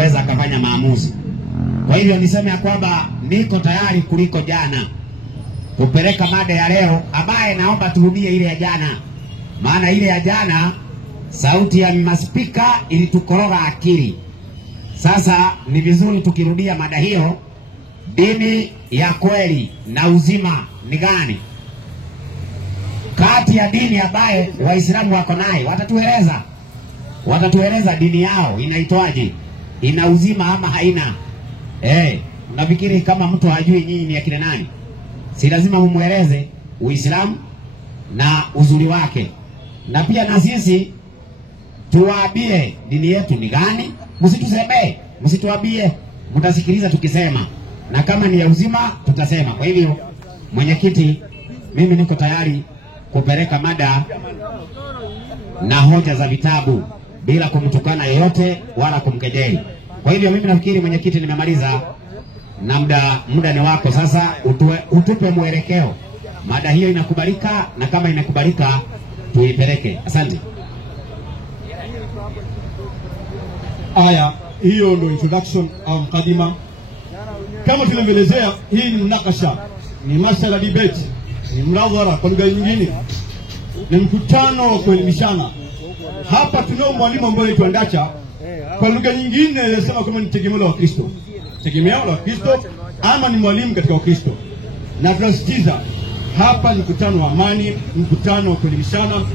anaweza akafanya maamuzi. Kwa hivyo niseme kwamba niko tayari kuliko jana kupeleka mada ya leo, ambaye naomba turudie ile ya jana. Maana ile ya jana sauti ya maspika ilitukoroga akili. Sasa ni vizuri tukirudia mada hiyo. Dini ya kweli na uzima ni gani? Kati ya dini ambayo Waislamu wako nayo, watatueleza dini yao inaitwaje, ina uzima ama haina. Unafikiri kama mtu hajui nyinyi ni akina nani? Si lazima mumueleze Uislamu na uzuri wake. Na pia na sisi tuwaambie dini yetu ni gani. Msitusemee, msituambie, mtasikiliza tukisema, na kama ni ya uzima tutasema. Kwa hivyo mwenyekiti, mimi niko tayari kupeleka mada na hoja za vitabu bila kumtukana yeyote wala kumkejeli. Kwa hivyo mimi nafikiri mwenyekiti nimemaliza, na muda ni wako sasa. Utupe mwelekeo, mada hiyo inakubalika, na kama inakubalika tuipeleke. Asante. Aya, hiyo ndio introduction au mkadima. Kama tulivyoelezea, hii ni mnakasha, ni masala debate, ni mradhara kwa lugha nyingine, ni mkutano wa kuelimishana. Hapa tunao mwalimu ambaye anaitwa Ndacha, kwa lugha nyingine anasema kama ni tegemeo la Kristo. Tegemeo la Kristo ama ni mwalimu katika Kristo. Na tunasitiza hapa ni mkutano wa amani, mkutano wa kuelimishana.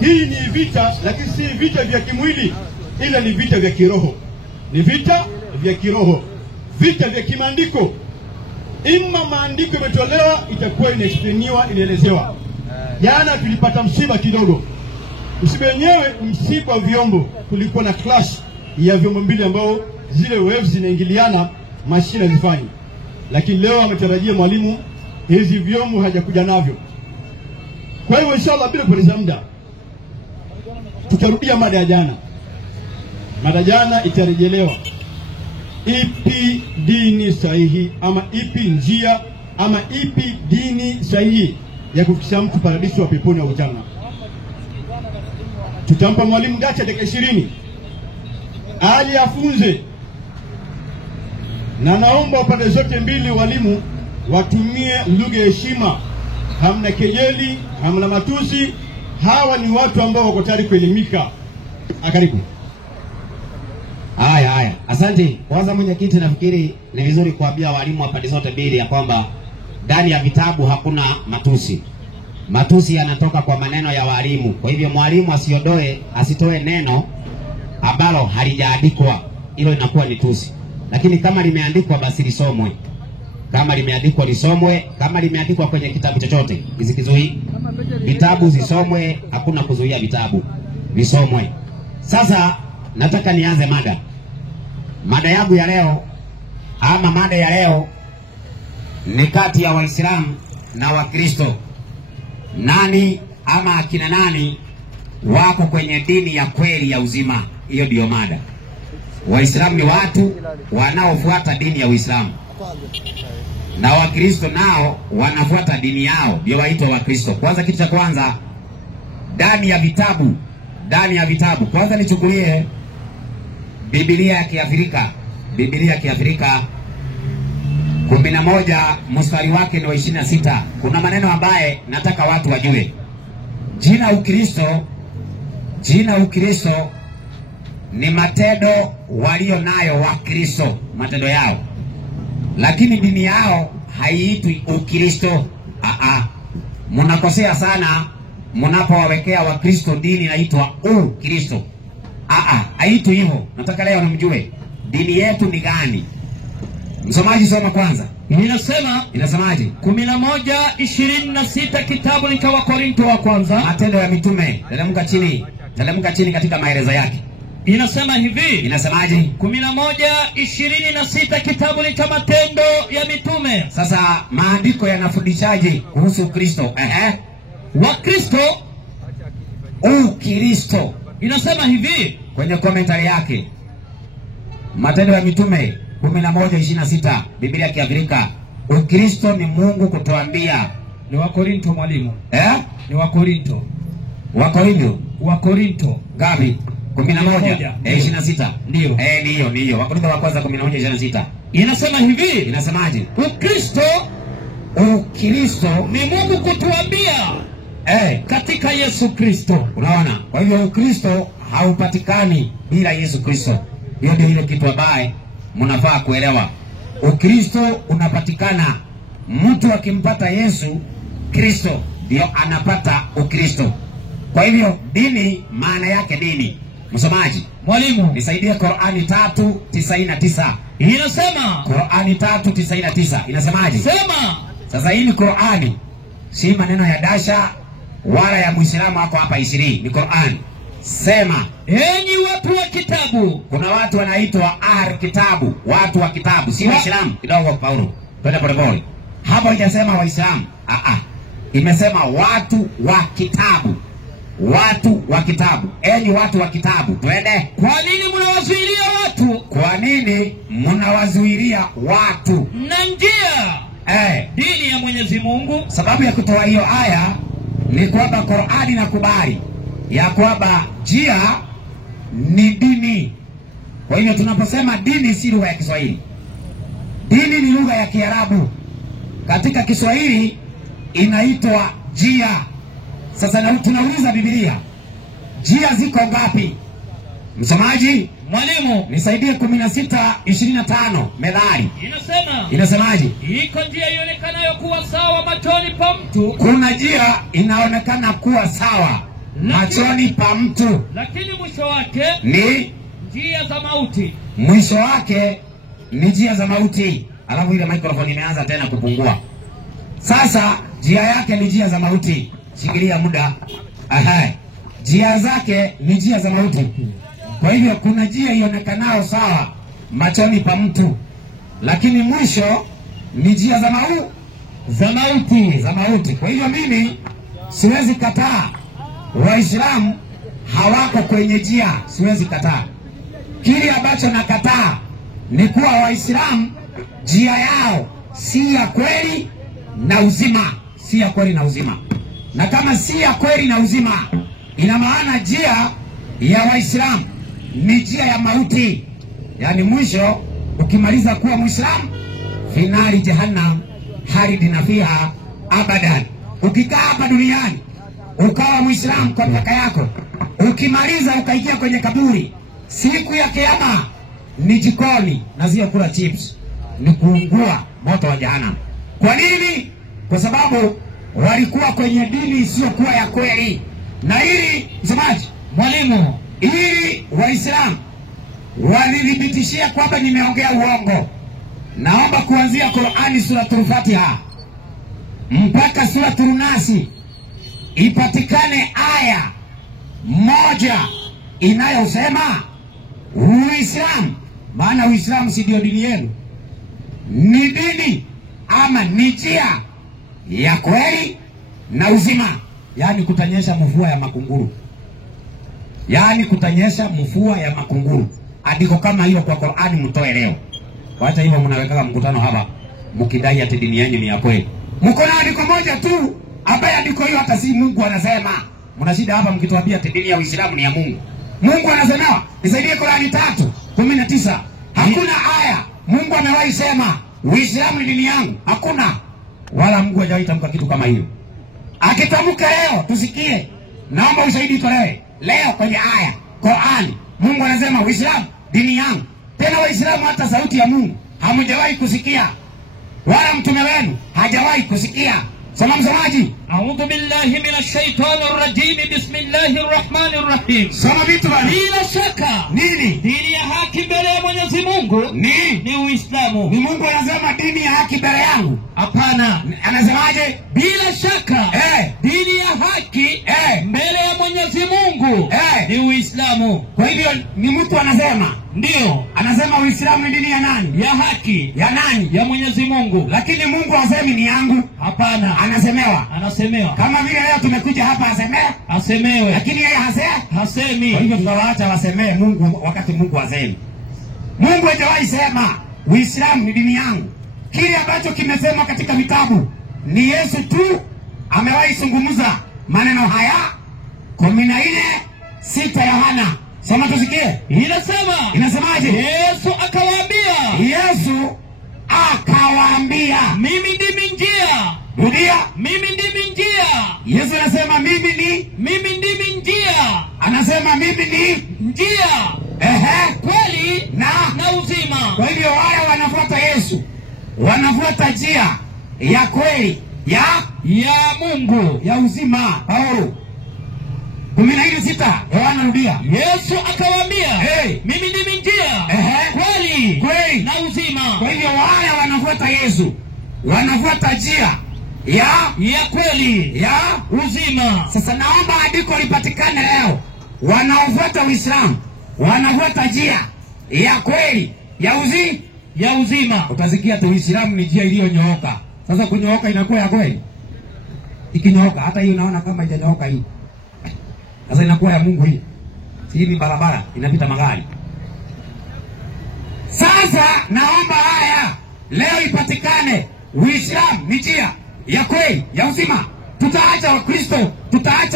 Hii ni vita, lakini si vita vya kimwili, ila ni vita vya kiroho. Ni vita vya kiroho, vita vya kimaandiko. Ima maandiko imetolewa, itakuwa inaexplainiwa, inaelezewa. Jana tulipata msiba kidogo. Msiba wenyewe msiba wa vyombo. Kulikuwa na clash ya vyombo mbili ambao zile waves zinaingiliana, mashine zifanyi. Lakini leo ametarajia mwalimu hizi vyombo hajakuja navyo. Kwa hivyo inshallah bila kupoteza muda tutarudia mada ya jana. Mada jana itarejelewa. Ipi dini sahihi, ama ipi njia, ama ipi dini sahihi ya kufikisha mtu paradiso wa peponi au jana. Tutampa mwalimu Ndacha dakika 20 ali afunze, na naomba pande zote mbili walimu watumie lugha ya heshima. Hamna kejeli, hamna matusi. Hawa ni watu ambao wako tayari kuelimika. Karibu. Haya. Asante. Kwanza mwenyekiti, nafikiri ni vizuri kuambia walimu wa pande zote mbili ya kwamba ndani ya vitabu hakuna matusi. Matusi yanatoka kwa maneno ya walimu. Kwa hivyo mwalimu asitoe neno ambalo halijaandikwa, hilo inakuwa ni tusi. Lakini kama limeandikwa basi lisomwe. Kama limeandikwa lisomwe, kama limeandikwa kwenye kitabu chochote, isikizuii. Vitabu zisomwe, hakuna kuzuia vitabu. Visomwe. Sasa nataka nianze mada. Mada yangu ya leo, ama mada ya leo ni kati ya Waislamu na Wakristo. Nani ama akina nani wako kwenye dini ya kweli ya uzima? Hiyo ndio mada. Waislamu ni watu wanaofuata dini ya Uislamu, na Wakristo nao wanafuata dini yao, ndio waitwa Wakristo. Kwanza kitu cha kwanza, ndani ya vitabu kwanza nichukulie Biblia ya Kiafrika. Biblia ya Kiafrika 11 mstari wake ni 26. Kuna maneno ambaye nataka watu wajue. Jina Ukristo ni matendo walio nayo Wakristo, matendo yao. Lakini dini yao haiitwi Ukristo. Mnakosea sana mnapowawekea Wakristo dini inaitwa Ukristo. Haitwi hivyo. Nataka leo nimjue dini yetu ni gani. Msomaji soma kwanza. Inasemaje? 11:26 kitabu ni cha Wakorinto wa kwanza. Matendo ya Mitume. Teremka chini katika maelezo yake. Inasema hivi. Inasemaje? 11:26 kitabu ni cha Matendo ya Mitume. Sasa maandiko yanafundishaje kuhusu Kristo? Wakristo, Ukristo. Inasema hivi kwenye commentary yake. Matendo ya Mitume 11:26, Biblia ya Kiafrika. Ukristo ni Mungu kutuambia. Ni Wakorinto mwalimu. Ni Wakorinto. Wakorinto. Wakorinto. Gapi? 11 26. Ndio. Ni hiyo. Wakorintho wa kwanza 11:26. Inasema hivi. Inasemaje? Ukristo ni Mungu kutuambia katika Yesu Kristo. Unaona? Kwa hivyo Ukristo haupatikani bila Yesu Kristo. Hiyo ndio ile kitu ambaye mnafaa kuelewa. Ukristo unapatikana mtu akimpata Yesu Kristo ndio anapata Ukristo. Kwa hivyo dini maana yake nini? Msomaji, mwalimu, nisaidie Qur'ani 3:99. Inasema Qur'ani 3:99 inasemaje? Sema. Sasa hii ni Qur'ani. Si maneno ya Dasha wala ya Muislamu wako hapa 20. Ni Qur'ani. Sema, enyi watu wa kitabu. Kuna watu wanaitwa kitabu, watu wa kitabu, si Waislamu. Kidogo Paulo, twende polepole. Hapo haijasema Waislamu. Imesema watu wa kitabu. Watu wa kitabu. Enyi watu wa kitabu, twende. Kwa nini mnawazuilia watu? Kwa nini mnawazuilia watu na njia dini ya Mwenyezi Mungu? Sababu ya kutoa hiyo aya ni kwamba Qur'ani inakubali ya kwamba njia ni dini. Kwa hiyo tunaposema dini si lugha ya Kiswahili. Dini ni lugha ya Kiarabu. Katika Kiswahili inaitwa njia. Sasa tunauliza Biblia, njia ziko ngapi? Msomaji, mwalimu, nisaidie 16:25 Methali. Inasemaje? Iko njia ionekanayo kuwa sawa machoni pa mtu. Kuna njia inaonekana kuwa sawa machoni pa mtu, lakini mwisho wake ni njia za mauti. Mwisho wake ni njia za mauti. Alafu ile microphone imeanza tena kupungua. Sasa njia yake ni njia za mauti. Shikilia muda. Njia zake ni njia za mauti. Kwa hivyo kuna njia ionekanayo sawa machoni pa mtu, lakini mwisho ni njia za mauti. Kwa hivyo mimi siwezi kataa Waislamu hawako kwenye njia, siwezi kataa. Kile ambacho nakataa ni kuwa Waislamu njia yao si ya kweli na uzima, si ya kweli na uzima. Na kama si ya kweli na uzima, ina maana njia ya Waislamu ni njia ya mauti. Yaani mwisho ukimaliza kuwa Muislamu, finali jahannam halidina fiha abadan. Ukikaa hapa duniani ukawa Muislamu kwa miaka yako, ukimaliza ukaingia kwenye kaburi, siku ya kiyama ni jikoni na sio kula chips, ni kuungua moto wa jahannam. Kwa nini? Kwa sababu walikuwa kwenye dini isiyokuwa ya kweli. Na ili msemaji, mwalimu, ili Waislamu walithibitishia kwamba nimeongea uongo, naomba kuanzia Qur'ani suratul Fatiha mpaka suratul Nasi ipatikane aya moja inayosema Uislamu, maana Uislamu si ndio dini yenu, ni dini ama ni njia ya kweli na uzima. Yaani kutanyesha mvua ya makunguru. Andiko kama hilo kwa Qur'ani mtoe leo. Wacha hivyo mnaweka mkutano hapa mkidai ati dini yenu ni ya kweli. Mko na andiko moja tu ambaye andiko hiyo hata si Mungu anasema. Mnashida hapa mkituambia ati dini ya Uislamu ni ya Mungu. Mungu anasema, nisaidie Qur'ani 3:19. Hakuna aya Mungu amewahi sema Uislamu ni dini yangu. Hakuna. Wala Mungu hajawahi tamka kitu kama hiyo. Akitamka leo tusikie. Naomba ushahidi tolewe leo kwenye aya Qur'ani. Mungu anasema Uislamu dini yangu. Tena Waislamu hata sauti ya Mungu hamjawahi kusikia, wala mtume wenu hajawahi kusikia. Soma msomaji. A'udhu billahi minash shaitanir rajim. Bismillahir rahmanir rahim. Soma vitu bali. Bila shaka nini? Dini ya haki mbele ya Mwenyezi Mungu ni Uislamu. Ni Mungu anasema dini ya haki mbele yangu? Hapana. Anasemaje? Bila shaka dini ya haki mbele ya Mwenyezi Mungu ni Uislamu. Kwa hivyo ni mtu anasema, ndio anasema Uislamu ni dini ya nani? Ya haki. Ya nani? Ya Mwenyezi Mungu. Lakini Mungu hasemi ni yangu. Hapana. Anasemewa. Kama vile leo tumekuja hapa asemewe. Lakini yeye hasemi. Kwa hivyo tunawaacha wasemee Mungu wakati Mungu hasemi. Mungu hajawahi sema Uislamu ni dini yangu. Kile ambacho kimesema katika vitabu ni Yesu tu amewahi zungumza maneno haya. 14:6 Yohana Soma tusikie. Inasemaje? Yesu akawaambia, mimi ndimi njia. Rudia. Mimi ndimi njia. Yesu anasema mimi ndimi njia. Anasema mimi ni njia, kweli na uzima. Kwa hivyo wale wanafuata Yesu wanafuata njia ya kweli ya Mungu ya uzima. Paulo 12:6. Yohana, rudia. Yesu akawaambia, mimi ndimi njia, kweli na uzima. Kwa hivyo wale wanafuata Yesu wanafuata njia ya kweli ya uzima. Sasa naomba andiko lipatikane leo. Wanaofuata Uislamu wanafuata njia ya kweli ya uzima. Utasikia tu Uislamu ni njia iliyonyooka. Sasa kunyooka inakuwa ya kweli? Ikinyooka hata hii unaona kama haijanyooka hii. Sasa inakuwa ya Mungu hii. Si hii barabara inapita magari. Sasa naomba haya leo ipatikane. Uislamu ni njia ya kweli ya uzima. Tutaacha Wakristo,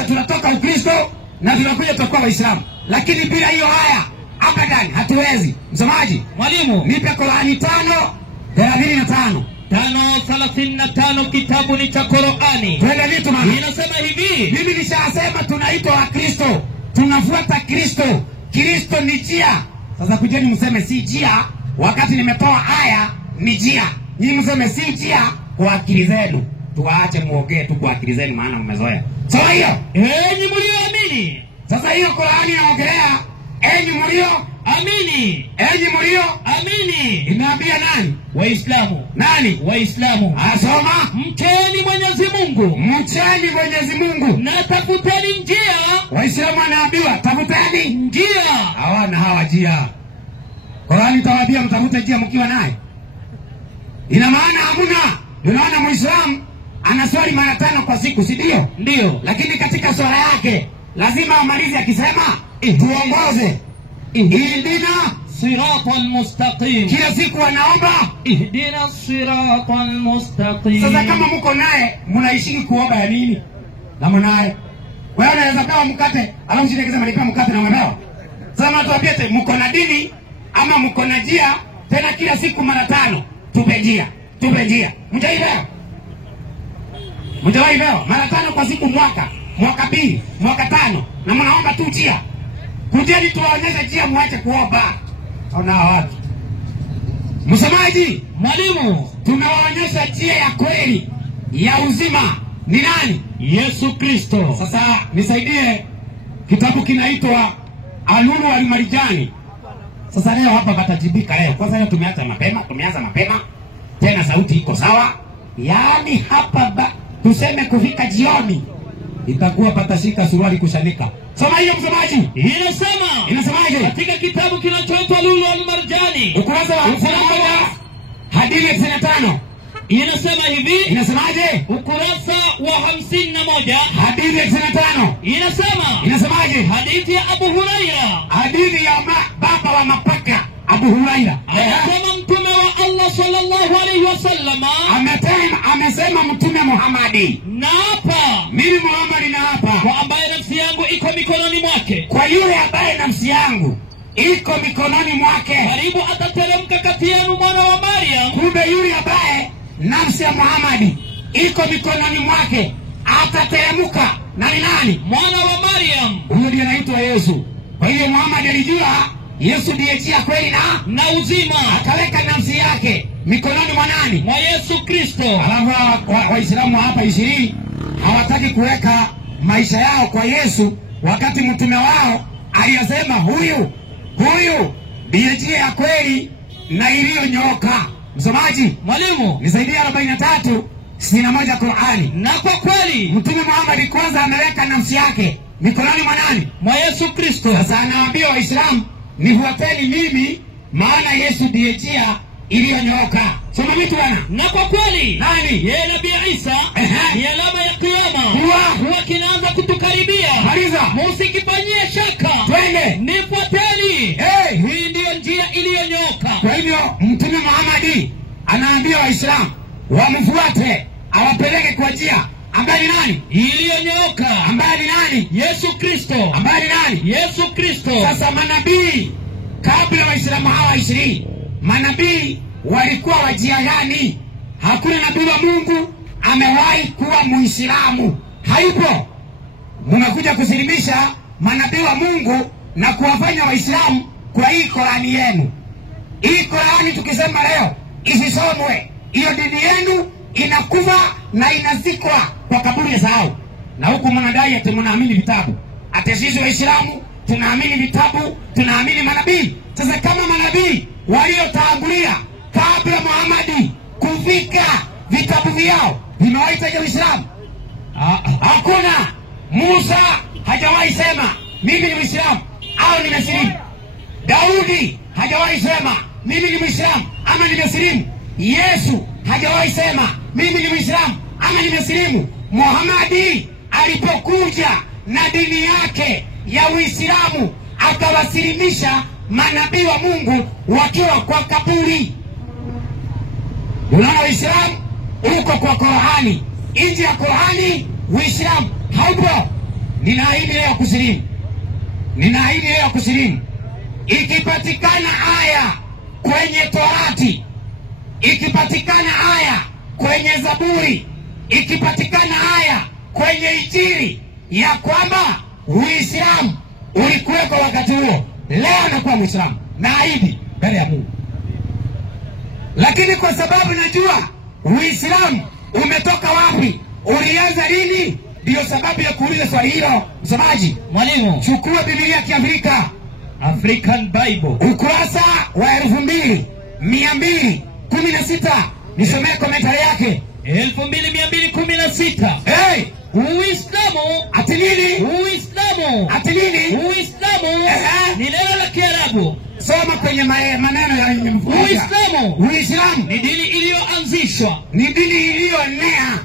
tunatoka Ukristo na tunakuja tutakuwa Waislamu. Lakini bila hiyo haya abadan hatuwezi. Msomaji, mwalimu, nipe Qur'ani 5:35. 5:35 kitabu ni cha Qur'ani. Twende vitu mama. Inasema hivi, mimi nishasema tunaitwa Wakristo, tunafuata Kristo. Kristo ni njia. Sasa kujeni mseme si njia wakati nimetoa haya ni njia. Nyinyi mseme si njia kwa akili zenu. Tuwaache muongee tu kwa akili zenu maana mmezoea. Sawa hiyo? Enyi mlioamini. Sasa hiyo Qur'ani inaongelea enyi mlioamini. Enyi mlioamini. Inaambia nani? Waislamu. Nani? Waislamu. Asoma. Mcheni Mwenyezi Mungu. Mcheni Mwenyezi Mungu. Na tafuteni njia. Waislamu wanaambiwa tafuteni njia. Hawa njia. Qur'ani tawaambia mtafute njia mkiwa naye. Ina maana hamuna. Unaona Muislamu anaswali mara 5 kwa siku, si ndio? Ndio. Lakini katika swala yake lazima amalize akisema tuongoze. Ihdina siratal mustaqim. Kila siku anaomba ihdina siratal mustaqim. Sasa kama mko naye mnaishiki kuomba ya nini? Na mnaye wewe unaweza pewa mkate alafu shida kisema nipa mkate na mwanao. Sasa tuambie te mko na dini ama mko na njia tena kila siku mara 5 tupe njia. Mtawahi leo mara 5 kwa siku, mwaka 2, mwaka 5 na mnaomba tu njia. Kujeni tuwaonyeshe njia, muache kuomba. Ona watu. Msemaji, mwalimu, tumewaonyesha njia ya kweli ya uzima ni nani? Yesu Kristo. Sasa nisaidie kitabu kinaitwa Alulu Al-Marijani. Sasa leo hapa batajibika leo. Kwanza leo tumeanza mapema. Tena sauti iko sawa. Yaani hapa tuseme kufika jioni itakuwa patashika suruali kushanika. Soma hiyo msomaji. Inasemaje? Katika kitabu kinachoitwa Lulu Al-Marjani, ukurasa wa 51 hadi 55. Inasema hivi. Inasemaje? Ukurasa wa 51 hadi 55. Inasemaje? Hadithi ya Abu Huraira. Hadithi ya baba wa mapaka Abu Huraira. Anasema Mtume wa Allah sallallahu alayhi wasallam amesema Mtume Muhammadi, naapa mimi Muhammad naapa kwa ambaye nafsi yangu iko mikononi mwake, kwa yule ambaye nafsi yangu iko mikononi mwake, karibu atateremka kati yenu mwana wa Maryam. Kumbe yule ambaye nafsi ya Muhammad iko mikononi mwake atateremka. Nani? Mwana wa Maryam. Huyo ndiye anaitwa Yesu. Kwa hiyo Muhammad alijua Yesu ndiye njia kweli na uzima. Akaweka nafsi yake mikononi mwa nani? Mwa Yesu Kristo. Alafu Waislamu hapa 20 hawataki kuweka maisha yao kwa Yesu, wakati mtume wao aliyasema huyu ndiye njia ya kweli na iliyonyooka. Msomaji, mwalimu, nisaidie 43:61 Qur'ani. Na kwa kweli Mtume Muhammad kwanza ameweka nafsi yake mikononi mwa nani? Mwa Yesu Kristo. Sasa anawaambia Waislamu, nifuateni mimi maana Yesu ndiye njia iliyonyooka. Soma vitu bwana. Na kwa kweli nani? Yeye Nabii Isa ni alama ya kiyama. Huwa kinaanza kutukaribia. Maliza. Msikifanyie shaka. Twende. Nifuateni. Hii ndiyo njia iliyonyooka. Kwa hivyo Mtume Muhammad anaambia Waislamu wamfuate, awapeleke kwa njia ambaye ni nani? Iliyonyooka, ambaye ni nani? Yesu Kristo, ambaye ni nani? Yesu Kristo. Sasa manabii kabla Waislamu hawa 20, manabii walikuwa wajia gani? Hakuna nabii wa Mungu amewahi kuwa Muislamu, haipo. Mnakuja kusilimisha manabii wa Mungu na kuwafanya Waislamu kwa hii Qurani yenu. Hii Qurani tukisema leo isisomwe, hiyo dini yenu inakufa na inazikwa kwa kaburi ya sahau. Na huku mnadai ati mnaamini vitabu. Ati sisi Waislamu tunaamini vitabu, tunaamini manabii. Sasa kama manabii waliotangulia kabla Muhammad kufika vitabu vyao vimewaita Uislamu? Hakuna. Musa hajawahi sema mimi ni Muislamu au nimesilimu. Daudi hajawahi sema mimi ni Muislamu ama nimesilimu. Yesu hajawahi sema mimi ni Muislamu ama nimesilimu. Muhammad alipokuja na dini yake ya Uislamu akawasilimisha manabii wa Mungu wakiwa kwa kaburi. Unaona Uislamu uko kwa Qurani. Nje ya Qurani Uislamu haupo. Ninaahidi leo kusilimu. Ninaahidi leo kusilimu. Ikipatikana aya kwenye Torati, ikipatikana aya kwenye Zaburi, ikipatikana aya kwenye Injili ya kwamba Uislamu ulikuwepo wakati huo, leo nakuwa Muislamu. Naahidi mbele ya Mungu. Lakini kwa sababu najua Uislamu umetoka wapi, ulianza lini, ndio sababu ya kuuliza swali hilo. Msomaji, Mwalimu, chukua Biblia ya Kiafrika, African Bible, ukurasa wa 2216. Nisomee komentari yake. 2216. Hey! Uislamu ati nini? Uislamu ati nini? Uislamu ni neno la Kiarabu. Soma kwenye maneno ya Uislamu. Uislamu ni dini iliyoanzishwa, ni dini iliyoenea.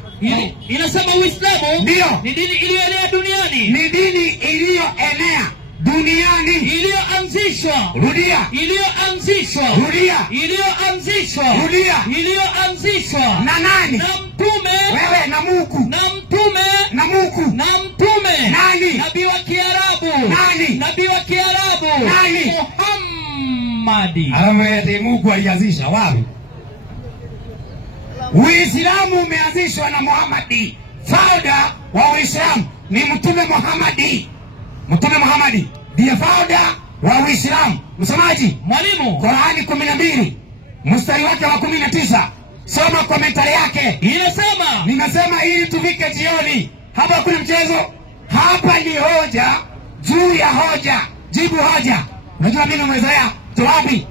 Inasema Uislamu ndio ni dini iliyoenea duniani, ni dini iliyoenea duniani, iliyoanzishwa. Rudia. Iliyoanzishwa. Rudia. Iliyoanzishwa. Rudia. Iliyoanzishwa na nani? Na mtume. Wewe na Mungu. Na mtume. Na Mungu. Na mtume. Nani? Nabii wa Kiarabu. Nani? Nabii wa Kiarabu. Nani? Muhammad. Ambaye Mungu alianzisha wapi? Uislamu umeanzishwa na Muhammad. Founder wa Uislamu ni Mtume Muhammad. Mtume Muhammad ndiye founder wa Uislamu. Msomaji, Mwalimu, Qurani 12 mstari wake wa 19. Soma komentari yake. Inasema, ninasema ili tufike jioni. Hapa kuna mchezo. Hapa ni hoja juu ya hoja. Jibu hoja. Unajua mimi nimezoea wapi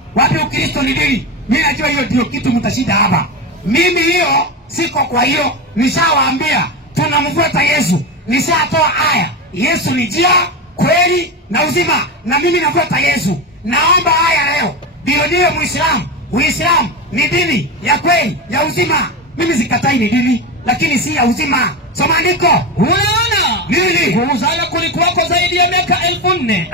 Ukristo ni dini. Mimi najua hiyo ndio kitu mtashinda hapa. Mimi hiyo siko, kwa hiyo nishawaambia tunamfuata Yesu. Nishatoa aya. Yesu ni njia, kweli na uzima, na mimi nafuata Yesu. Naomba haya leo ndio niwe Muislamu. Uislamu ni dini ya kweli ya uzima. Mimi sikatai ni dini, lakini si ya uzima. Soma andiko. Unaona nini? Kuuzana kulikuwako zaidi ya miaka 1400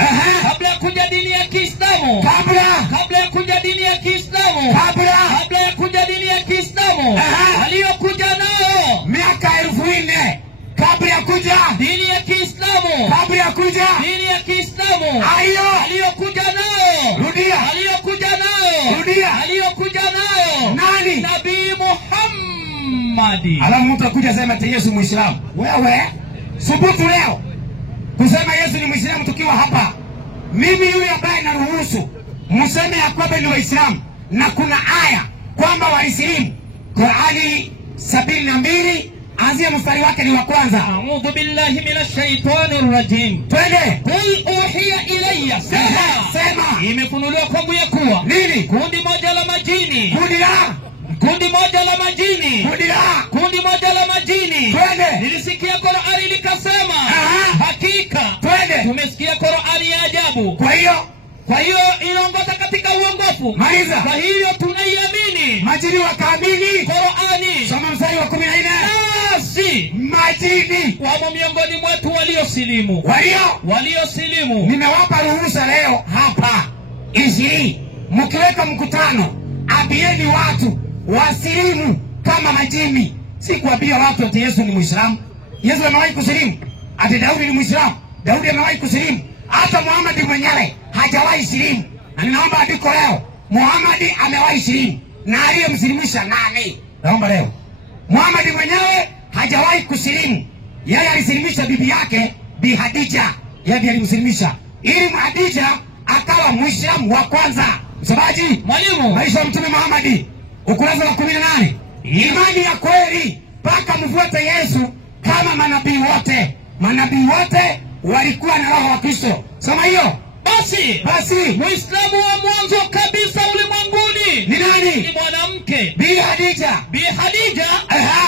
kabla ya kuja dini ya Kiislamu. Kabla ya kuja dini ya Kiislamu. Kabla ya kuja dini ya Kiislamu. Aliyokuja nao miaka 1400 kabla ya kuja dini ya Kiislamu. Kabla ya kuja dini ya Kiislamu. Aliyokuja nao. Rudia. Aliyokuja nao. Rudia. Aliyokuja nao. Nani? Nabii Muhammad. Alafu mtu akuja sema ati Yesu Muislamu. Wewe subutu leo kusema Yesu ni Muislamu tukiwa hapa. Mimi yule ambaye naruhusu mseme ya kwamba ni Waislamu na kuna aya kwamba walisilimu. Qurani 72 anzia mstari wake ni wa kwanza. A'udhu billahi minash shaitanir rajim. Twende. Qul uhiya ilayya. Sema. Imefunuliwa kwangu ya kuwa nini? Kundi moja la majini. Kundi moja la majini. Twende. Nilisikia Qur'ani likasema, hakika tumesikia Qur'ani ya ajabu. Kwa hiyo inaongoza katika uongofu. Maliza. Kwa hiyo tunaiamini. Majini wakaamini Qur'ani. Soma mstari wa 14. Nasi majini wamo miongoni mwetu waliosilimu. Nimewapa ruhusa leo hapa Injili. Mkiweka mkutano, ambieni watu wasilimu kama majini. Si kuambia watu ati Yesu ni Muislamu. Yesu amewahi kusilimu. Ati Daudi ni Muislamu. Daudi amewahi kusilimu. Hata Muhammad mwenyewe hajawahi silimu. Na ninaomba andiko leo, Muhammad amewahi silimu. Na aliyemsilimisha nani? Naomba leo. Muhammad mwenyewe hajawahi kusilimu. Yeye alisilimisha bibi yake Bi Khadija. Yeye alimsilimisha ili Khadija akawa Muislamu wa kwanza. Msomaji, Mwalimu, maisha ya Mtume Muhammad, ukurasa wa 18. Imani ya kweli mpaka mfuate Yesu kama manabii wote. Manabii wote walikuwa na roho wa Kristo. Soma hiyo. Basi Muislamu wa mwanzo kabisa ulimwenguni ni nani? Ni mwanamke Bi Khadija. Bi Khadija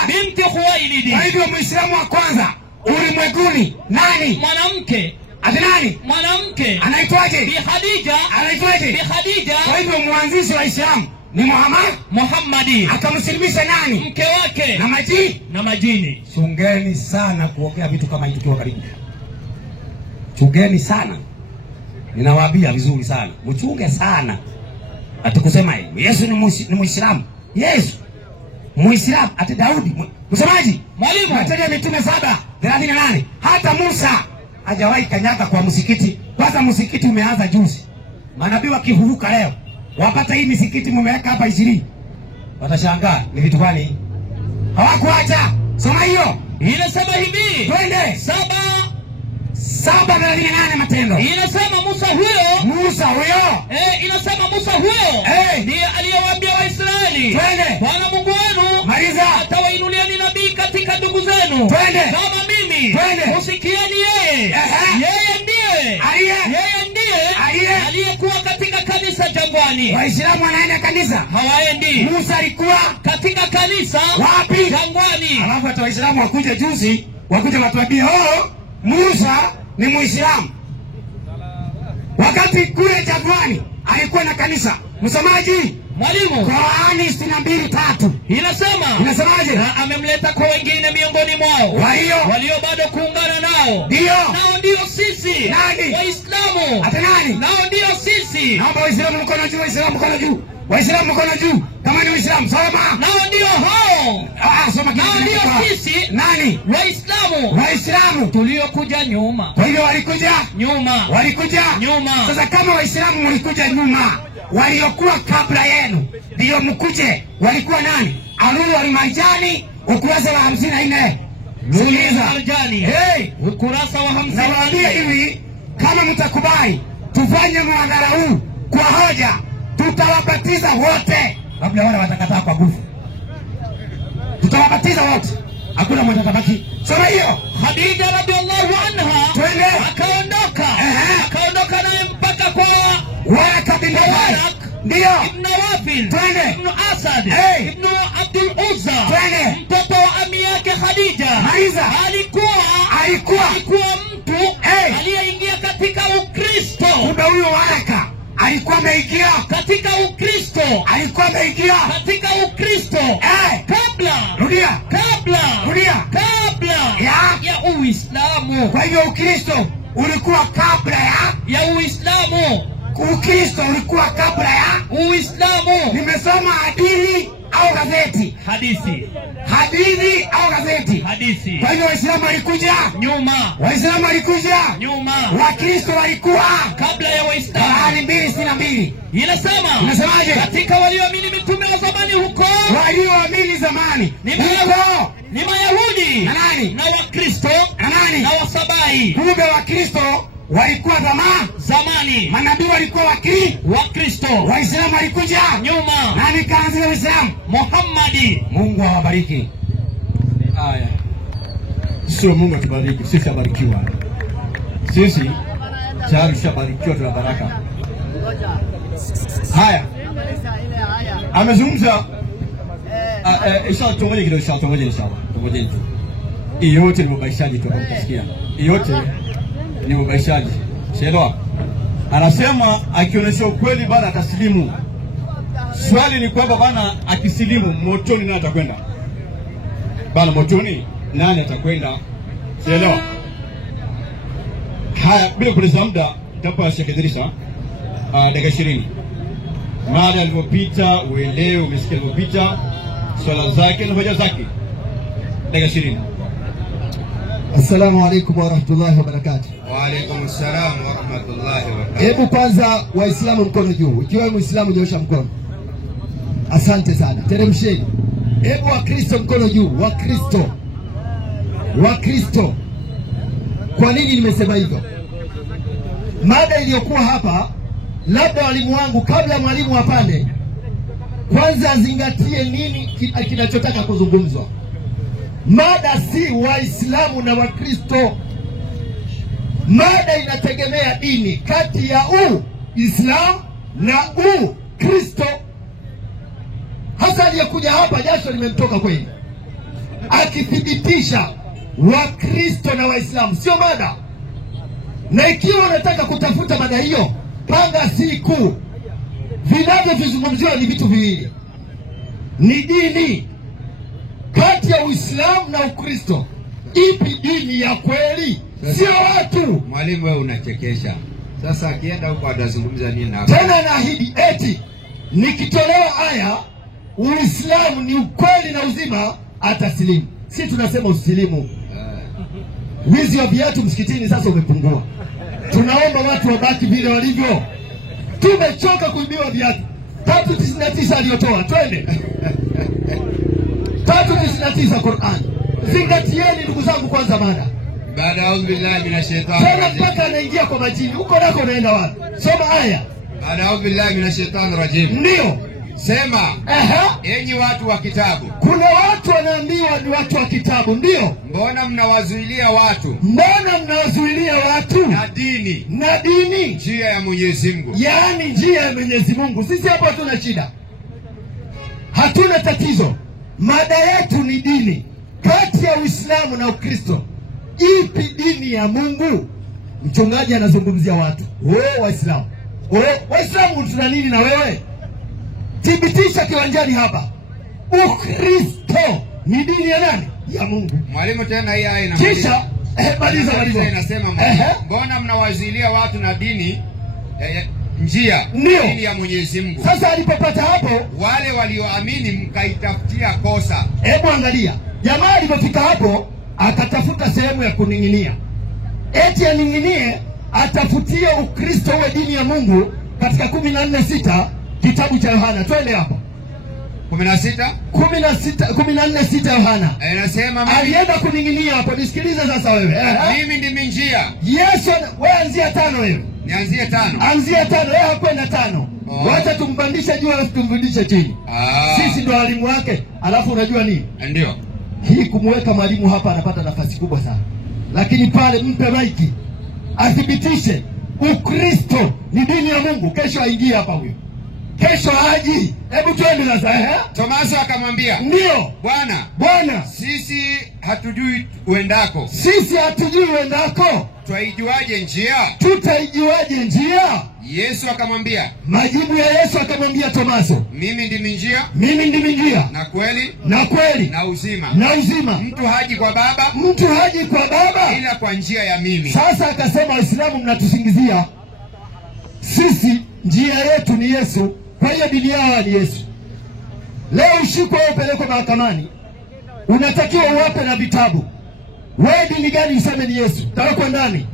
binti Khuwailid. Kwa hivyo Muislamu wa kwanza ulimwenguni nani? Mwanamke. Ati nani? Mwanamke. Anaitwaje? Bi Khadija. Anaitwaje? Bi Khadija. Kwa hivyo mwanzishi wa Uislamu ni Muhammad. Akamsilimisha nani? Mke wake na majini. Chungeni sana kuongea vitu kama hivi tukiwa karibu. Chungeni sana. Ninawaambia vizuri sana. Mchunge sana. Atakusema hivi, Yesu ni Muislamu. Yesu Muislamu. Ati Daudi. Msemaji? Mwalimu, Matendo ya Mitume 7:38. Hata Musa hajawahi kanyaga kwa msikiti. Kwanza msikiti umeanza juzi. Manabii wakivuka leo, wapata hii msikiti mmeweka hapa 20. Watashangaa ni vitu gani? Hawakuacha. Soma hiyo. Inasema hivi. Twende. 7:38 Matendo. Inasema Musa huyo. Inasema Musa huyo. Ndiye aliyewaambia Waisraeli. Twende. Bwana Mungu wenu Maliza. atawainulieni nabii katika ndugu zenu. Twende. Kama mimi. Twende. Msikieni yeye. Yeye ndiye aliyekuwa katika kanisa jangwani. Waislamu wanaenda kanisa? Hawaendi. Musa alikuwa katika kanisa wapi? Jangwani. Alafu hata Waislamu wakuja juzi, wakuja watuambie, Musa ni Muislamu. Wakati kule jangwani alikuwa na kanisa. Msomaji? Mwalimu, Qur'ani 62:3 inasemaje? Na amemleta kwa wengine miongoni mwao walio bado kuungana nao. Nao ndio sisi. Nani? Waislamu. Ati nani? Nao ndio sisi. Naomba Waislamu mkono juu, Waislamu mkono juu. Waislamu mkono juu. Kama ni Waislamu soma. Nao ndio hao. Soma nao ndio sisi. Nani? Waislamu tuliokuja nyuma. Kwa hivyo walikuja nyuma. Sasa kama Waislamu walikuja nyuma, waliokuwa kabla yenu ndio mkuje, walikuwa nani? Alulu Al-Marjani ukurasa wa 54. Marjani. Ukurasa wa 50. Nawaambia hivi, kama mtakubali tufanye muhadhara huu kwa hoja, tutawabatiza wote. Kabla wale watakataa kwa nguvu, tutawabatiza wote, hakuna mmoja atabaki. Soma hiyo. Khadija radhiallahu anha twende, akaondoka naye mpaka kwa Waraka bin Nawfal. Ndio. Ibn Wafil. Twende. Ibn Asad. Ibn Abdul Uzza. Twende. Mtoto wa ami yake Khadija. Maliza. Alikuwa mtu aliyeingia katika Ukristo. Kumbe huyo Waraka alikuwa ameingia katika Ukristo. Kabla ya Uislamu. Kwa hivyo Ukristo ulikuwa kabla ya Uislamu. Ukristo ulikuwa kabla ya Uislamu. Nimesoma hadithi au gazeti? Hadithi au gazeti? Hadithi. Kwa hivyo Waislamu walikuja nyuma. Wakristo walikuwa kabla ya Waislamu. Qur'ani 2:62 inasemaje? Katika walioamini mitume wa zamani huko. Walioamini zamani ni Mayahudi na nani? Na Wakristo na nani? Na Wasabai. Kumbe Wakristo walikuwa zamani. Manabii walikuwa Wakristo. Waislamu walikuja nyuma. Nani kaanzisha Uislamu? Muhammad. Mungu awabariki. Haya. Sio Mungu atubariki, sisi abarikiwa. Sisi tayari tushabarikiwa, tuna baraka. Haya. Amezungumza inshallah tumoje kidogo, inshallah. Tumoje tu. Yote ni mabaishaji tu kusikia. Yote ni mabaishaji. Sheloa. Anasema akionyesha ukweli bana atasilimu. Swali ni kwamba bana akisilimu motoni nani atakwenda? Bana motoni nani atakwenda? Sheloa. Haya, bila kupoteza muda tapa Sheikh Idrisa dakika 20. Mada alipopita uelewe, umesikia alipopita swala zake na hoja zake. Dakika 20. Assalamu alaikum wa rahmatullahi wa barakatuh. Wa alaikum assalam wa rahmatullahi wa barakatuh. Hebu kwanza Waislamu mkono juu. Ikiwa Muislamu nyosha mkono. Asante sana. Teremsheni. Hebu Wakristo mkono juu. Wakristo. Kwa nini nimesema hivyo? Mada iliyokuwa hapa, labda walimu wangu kabla mwalimu apande, kwanza azingatie nini kinachotaka kuzungumzwa. Mada si Waislamu na Wakristo. Mada inategemea dini, kati ya Islam na Kristo. Hasa aliyekuja hapa jasho limemtoka kweli, akithibitisha Wakristo na Waislamu sio mada. Na ikiwa unataka kutafuta mada hiyo, panga siku. Vinavyozungumziwa ni vitu viwili, ni dini. Kati ya Uislamu na Ukristo, ipi dini ya kweli? Sio watu. Mwalimu wewe unachekesha. Sasa akienda huko atazungumza nini na tena? Naahidi eti nikitolewa aya Uislamu ni ukweli na uzima, atasilimu. Si tunasema usilimu. Wizi wa viatu msikitini sasa umepungua. Tunaomba watu wabaki vile walivyo. Tumechoka kuibiwa viatu. 399 aliyotoa, twende. 399 Qur'an. Zingatieni ndugu zangu kwanza mada. Baada auzu billahi minashaitani rajim. Tena mpaka anaingia kwa majini. Huko nako unaenda wapi? Soma aya. Baada auzu billahi minashaitani rajim. Ndio. Sema, enyi watu wa kitabu. Kuna watu wanaambiwa ni watu wa kitabu, ndio. Mbona mnawazuilia watu? Na dini. Njia ya Mwenyezi Mungu. Yaani njia ya Mwenyezi Mungu. Sisi hapa hatuna shida. Hatuna tatizo. Mada yetu ni dini. Kati ya Uislamu na Ukristo, ipi dini ya Mungu? Mchungaji anazungumzia watu. Waislamu. Waislamu tuna nini na wewe? Thibitisha kiwanjani hapa. Ukristo ni dini ya nani? Ya Mungu. Mwalimu tena hii aya kisha maliza. Inasema mbona mnawazuilia watu na dini njia dini ya Mwenyezi Mungu? Sasa alipopata hapo, wale walioamini mkaitafutia kosa. Hebu angalia. Jamaa alipofika hapo akatafuta sehemu ya kuning'inia. Eti aninginie atafutie Ukristo uwe dini ya Mungu katika 14:6 kitabu cha Yohana. Twende hapo. 14:6 Yohana. Inasema alienda kuning'inia hapo. Nisikilize sasa wewe. Mimi ndimi njia. Yesu wewe anzia 5 wewe. Nianzie 5. Anzia 5, wewe hakwenda 5. Wacha tumpandishe juu alafu tumrudishe chini. Sisi ndo walimu wake. Alafu unajua nini? Ndio. Hii kumweka mwalimu hapa anapata nafasi kubwa sana. Lakini pale mpe maiki athibitishe Ukristo ni dini ya Mungu. Kesho aingie hapa huyo. Kesho haji. Hebu twende sasa. Tomaso akamwambia, ndio Bwana, sisi hatujui uendako. Twaijuaje njia? Tutaijuaje njia? Yesu akamwambia. Majibu ya Yesu akamwambia Tomaso, mimi ndimi njia. Na kweli. Na uzima. Mtu haji kwa Baba. Ila kwa njia ya mimi. Sasa akasema Waislamu mnatusingizia. Sisi njia yetu ni Yesu. Kwa hiyo dini yao ni Yesu. Leo ushikwe upelekwe mahakamani. Unatakiwa uwape na vitabu. Wewe dini gani useme ni Yesu? Tawekwa ndani.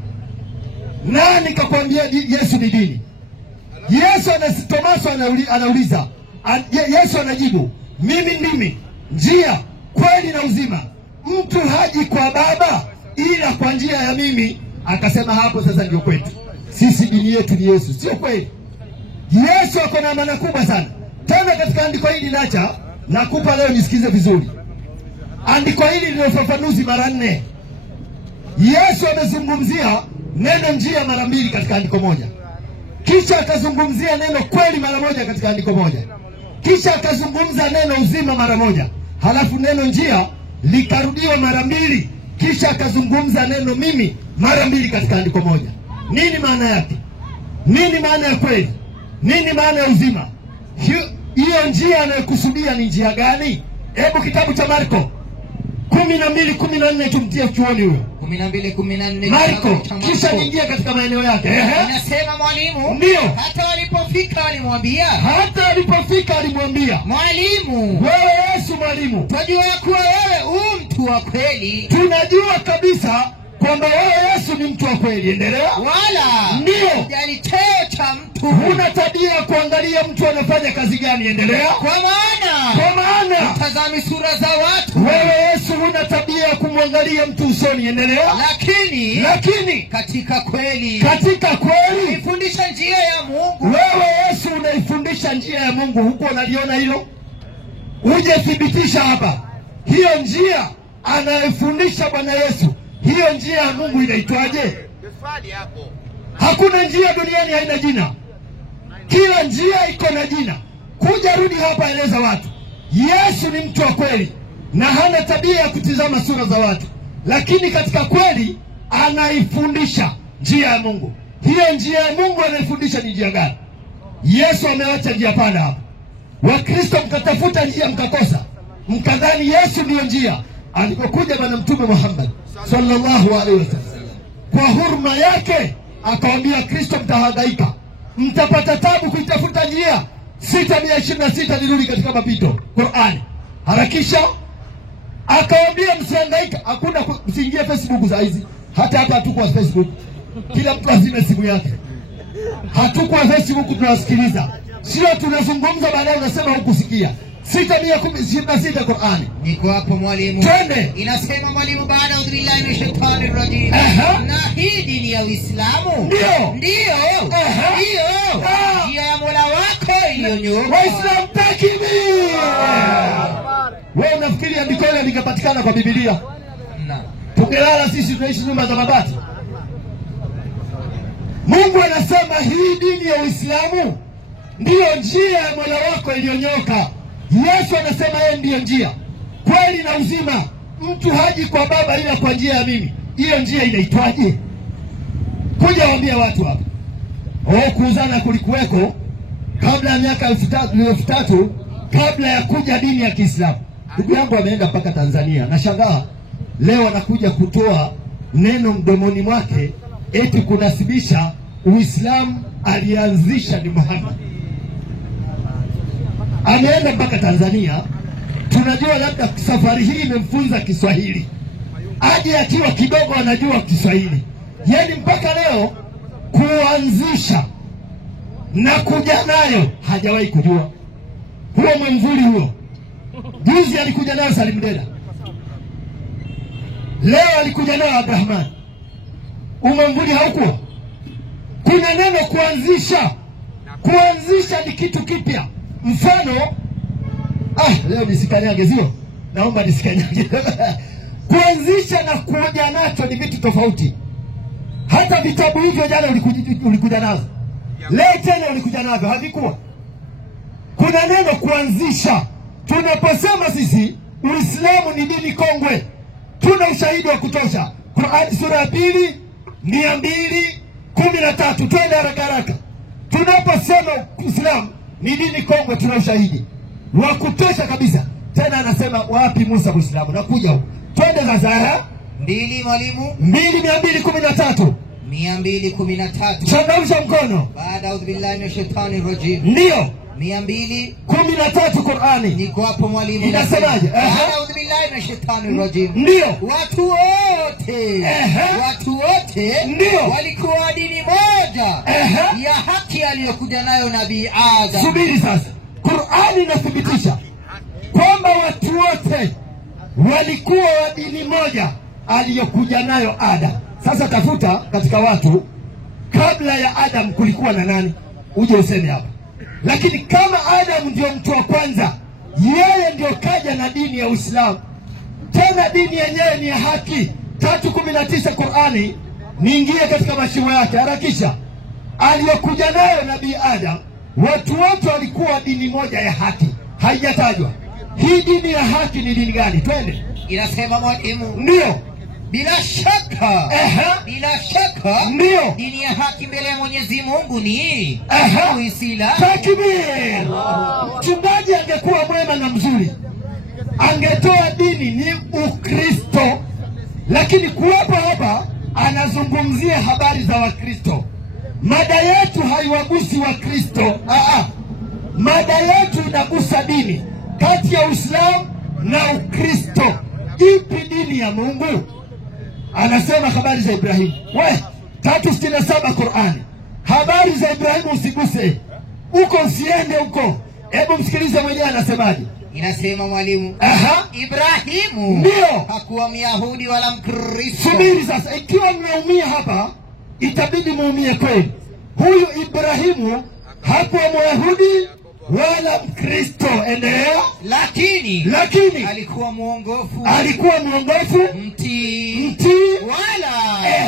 Nani kakwambia Yesu ni dini? Tomaso anauliza. Yesu anajibu, mimi ndimi njia, kweli na uzima. Mtu haji kwa Baba ila kwa njia ya mimi. Akasema hapo sasa ndio kwetu. Sisi dini yetu ni Yesu. Sio kweli? Yesu ako na maana kubwa sana. Tena katika andiko hili nakupa leo nisikize vizuri. Andiko hili lina ufafanuzi mara 4. Yesu amezungumzia neno njia mara 2 katika andiko moja. Kisha akazungumzia neno kweli mara 1 katika andiko moja. Kisha akazungumza neno uzima mara 1. Halafu neno njia likarudiwa mara 2. Kisha akazungumza neno mimi mara 2 katika andiko moja. Nini maana yake? Nini maana ya kweli? Nini maana ya uzima? Hiyo njia anayokusudia ni njia gani? Hebu kitabu cha Marko 12:14 tumtie chuoni huyo. 12:14 Marko, kisha niingia katika maeneo yake. Inasema mwalimu, ndio, hata walipofika alimwambia, mwalimu, wewe Yesu mwalimu, tunajua kuwa wewe mtu wa kweli. Tunajua kabisa kwamba wewe Yesu ni mtu wa kweli. Endelea. Wala ndio hujali cheo cha mtu. Huna tabia kuangalia mtu anafanya kazi gani. Endelea. Kwa maana tazami sura za watu. Wewe Yesu huna tabia ya kumwangalia mtu usoni. Endelea. Lakini katika kweli unaifundisha njia ya Mungu. Wewe Yesu unaifundisha njia ya Mungu. Huko unaliona hilo? Uje thibitisha hapa. Hiyo njia anayefundisha Bwana Yesu, hiyo njia ya Mungu inaitwaje? Hakuna njia duniani haina jina. Kila njia iko na jina. Kuja rudi hapa, eleza watu. Yesu ni mtu wa kweli na hana tabia ya kutizama sura za watu, lakini katika kweli anaifundisha njia ya Mungu. Hiyo njia ya Mungu anaifundisha ni njia gani? Yesu amewacha njia panda hapa. Wakristo mkatafuta njia mkakosa, mkadhani Yesu ndiyo njia. Alipokuja Bwana Mtume Muhammad sallallahu alaihi wasallam, kwa huruma yake akawaambia Kristo, mtahangaika, mtapata tabu kuitafuta njia. 626 nirudi katika mapito Qur'ani. Harakisha. Akawaambia msihangaika, hakuna msiingie Facebook za hizi. Hata hapa hatuko Facebook. Kila mtu azime simu yake. Hatuko Facebook, tunasikiliza. Sio tunazungumza baadaye unasema hukusikia. 626 Qur'ani. Niko hapo mwalimu. Twende. Inasema mwalimu, baada ya billahi na shetani rajim. Na hii dini ya Uislamu. Ndio. Njia ya Mola wako iliyonyooka. Waislamu takbir. Wewe unafikiri andiko hili lingepatikana kwa Biblia? Tungelala sisi tunaishi nyumba za mabati. Mungu anasema hii dini ya Uislamu ndiyo njia ya Mola wako iliyonyooka. Yesu anasema yeye ndiyo njia, kweli na uzima. Mtu haji kwa Baba ila kwa njia ya mimi. Hiyo njia inaitwaje? Kuja waambia watu hapa. Kuuzana kulikuweko kabla ya miaka 3000 kabla ya kuja dini ya Kiislamu. Ndugu yangu ameenda mpaka Tanzania. Nashangaa leo anakuja kutoa neno mdomoni mwake eti kunasibisha Uislamu alianzisha ni Muhammad. Ameenda mpaka Tanzania. Tunajua labda safari hii imemfunza Kiswahili, aje akiwa kidogo anajua Kiswahili. Yaani mpaka leo kuanzisha na kuja nayo hajawahi kujua. Huo mwamvuli huo. Juzi alikuja nayo Salim Deda, leo alikuja nayo Abrahman. Umwamvuli haukuwa. Kuna neno kuanzisha. Kuanzisha ni kitu kipya. Mfano, leo nisikanyage, sio? Naomba nisikanyage. Kuanzisha na kuja nacho ni vitu tofauti. Hata vitabu hivyo jana ulikuja nazo, leo tena ulikuja navyo, havikuwa. Kuna neno kuanzisha. Tunaposema sisi Uislamu ni dini kongwe, tuna ushahidi wa kutosha. Qur'an sura ya 2 213. Twende haraka haraka. Tunaposema Uislamu ni dini kongwe, tuna ushahidi wa kutosha kabisa. Tena anasema wapi Musa Muislamu? Nakuja huko. Twende sasa. 2 mwalimu. 213. 213. Changamsha mkono. Baada ya billahi na shetani rajim. Ndio. 213 Qur'ani. Niko hapo mwalimu. Inasemaje? Baada ya billahi na shetani rajim. Ndio. Watu wote ndio walikuwa dini moja ya haki aliyokuja nayo Nabii Adam. Subiri sasa. Qur'ani inathibitisha kwamba watu wote walikuwa wa dini moja aliyokuja nayo Adam. Sasa tafuta katika watu, kabla ya Adam kulikuwa na nani? Uje useme hapa. Lakini kama Adam ndio mtu wa kwanza, yeye ndio kaja na dini ya Uislamu. Tena dini yenyewe ni ya haki. 3:19 Qur'ani. Niingie katika mashimo yake, harakisha. Aliyokuja nayo Nabii Adam, watu wote walikuwa dini moja ya haki. Haijatajwa. Hii dini ya haki ni dini gani? Twende. Inasema mwalimu. Ndio. Bila shaka. Bila shaka. Ndio. Dini ya haki mbele ya Mwenyezi Mungu ni Uislamu. Takbir. Mchungaji angekuwa mwema na mzuri, angetoa dini ni Ukristo. lakini kuwepo hapa anazungumzia habari za Wakristo. Mada yetu haiwagusi Wakristo. Mada yetu inagusa dini. Kati ya Uislamu na Ukristo, ipi dini ya Mungu? Anasema habari za Ibrahimu. 367 Qur'ani. Habari za Ibrahimu usiguse. Uko usiende huko. Hebu msikilize mwenyewe anasemaje. Inasema mwalimu, Ibrahimu ndio hakuwa Myahudi wala Mkristo. Subiri sasa, ikiwa mnaumia hapa itabidi muumie kweli. Huyu Ibrahimu hakuwa Myahudi wala Mkristo. Endelea. Lakini alikuwa mwongofu. Mtii wala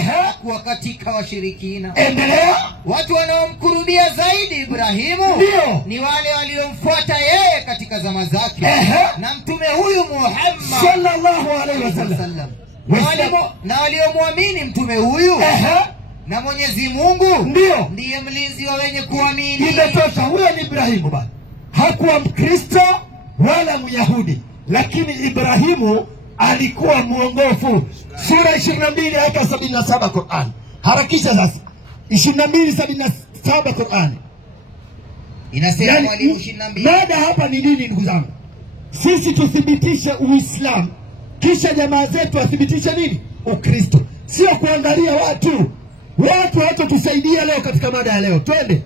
hakuwa katika washirikina. Endelea. Watu wanaomkurubia zaidi Ibrahimu ni wale waliomfuata yeye katika zama zake, na mtume huyu Muhammad sallallahu alaihi wasallam, na waliomwamini mtume huyu na Mwenyezi Mungu ndiye mlinzi wa wenye kuamini. Imetosha. Huyo ni Ibrahimu bana. Hakuwa Mkristo wala Myahudi, lakini Ibrahimu alikuwa mwongofu. Sura 22 aya 77 Qur'an. Harakisha sasa. 22:77 Qur'an. Inasema mwalimu 22. Mada hapa ni nini ndugu zangu? Sisi tuthibitishe Uislamu, kisha jamaa zetu wathibitishe nini? Ukristo. Sio kuangalia watu hata tusaidia leo katika mada ya leo. Twende.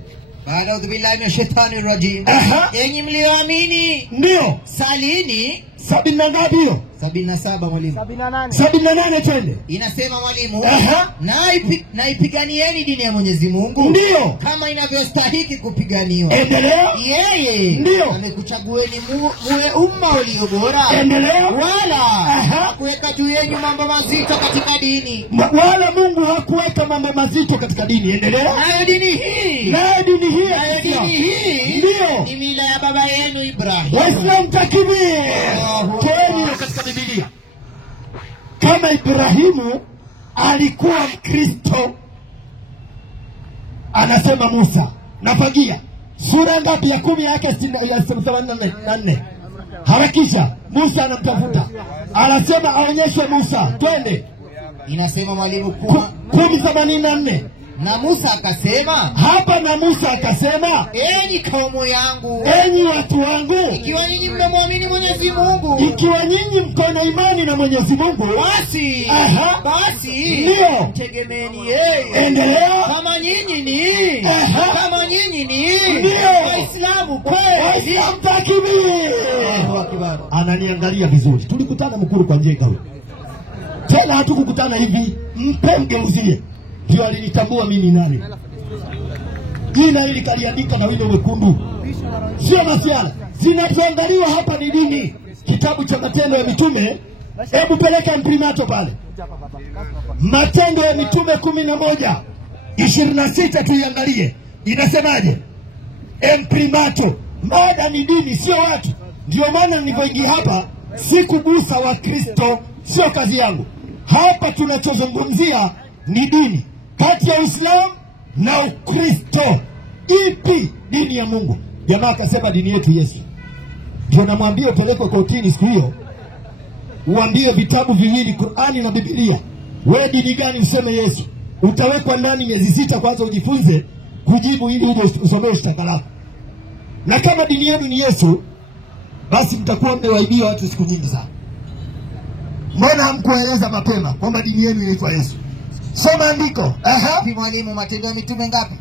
A'udhu billahi minash shaitani rajim. Enyi mlioamini, ndio salini. 70 hiyo 77 mwalimu. 78 twende. Inasema mwalimu, na ipiganieni dini ya Mwenyezi Mungu ndio kama inavyostahili kupiganiwa. Endelea. Yeye ndio amekuchagueni muwe umma ulio bora. Endelea. Wala hakuweka juu yenu mambo mazito katika dini. Wala Mungu hakuweka mambo mazito katika dini. Endelea. Nayo dini hii ndio ni mila ya baba yenu Ibrahim. Waislamu takbir. Kweli katika Biblia kama Ibrahimu alikuwa Mkristo, anasema Musa. Nafagia sura ngapi? ya 10 yake 84. Harakisha. Musa anamtafuta, anasema aonyeshwe Musa. Twende. Inasema mwalimu 10:84. Na Musa akasema, enyi kaumu yangu, enyi watu wangu, ikiwa nyinyi mmemwamini Mwenyezi Mungu, ikiwa nyinyi mko na imani na Mwenyezi Mungu, basi ndio tegemeeni yeye. Endelea. Kama nyinyi ni Waislamu kweli. Waislamu takbir. Ananiangalia vizuri. Tulikutana Mkuru kwa Njenga huyo. Tena hatukukutana hivi. Mpengeuzie. Ndio alinitambua mimi nani. Jina hili kaliandika na wino mwekundu. Sio masiala. Zinazoangaliwa hapa ni dini. Kitabu cha Matendo ya Mitume. Hebu peleka imprimato pale. Matendo ya Mitume 11:26 tuiangalie. Inasemaje? Imprimato. Mada ni dini, sio watu. Ndio maana nilipoingia hapa sikugusa Wakristo, sio kazi yangu. Hapa tunachozungumzia ni dini. Kati ya Uislamu na Ukristo, ipi dini ya Mungu? Jamaa akasema dini yetu Yesu. Ndio namwambia upelekwe kotini siku hiyo, uambie vitabu viwili, Qur'ani na Biblia. Wewe dini gani? Useme Yesu. Utawekwa ndani miezi 6 kwanza ujifunze kujibu ili uje usomee shtaka lako. Na kama dini yenu ni Yesu, basi mtakuwa mmewaibia watu siku nyingi sana. Mbona hamkueleza mapema kwamba dini yenu inaitwa Yesu? Soma andiko. Mwalimu, Matendo ya Mitume ngapi?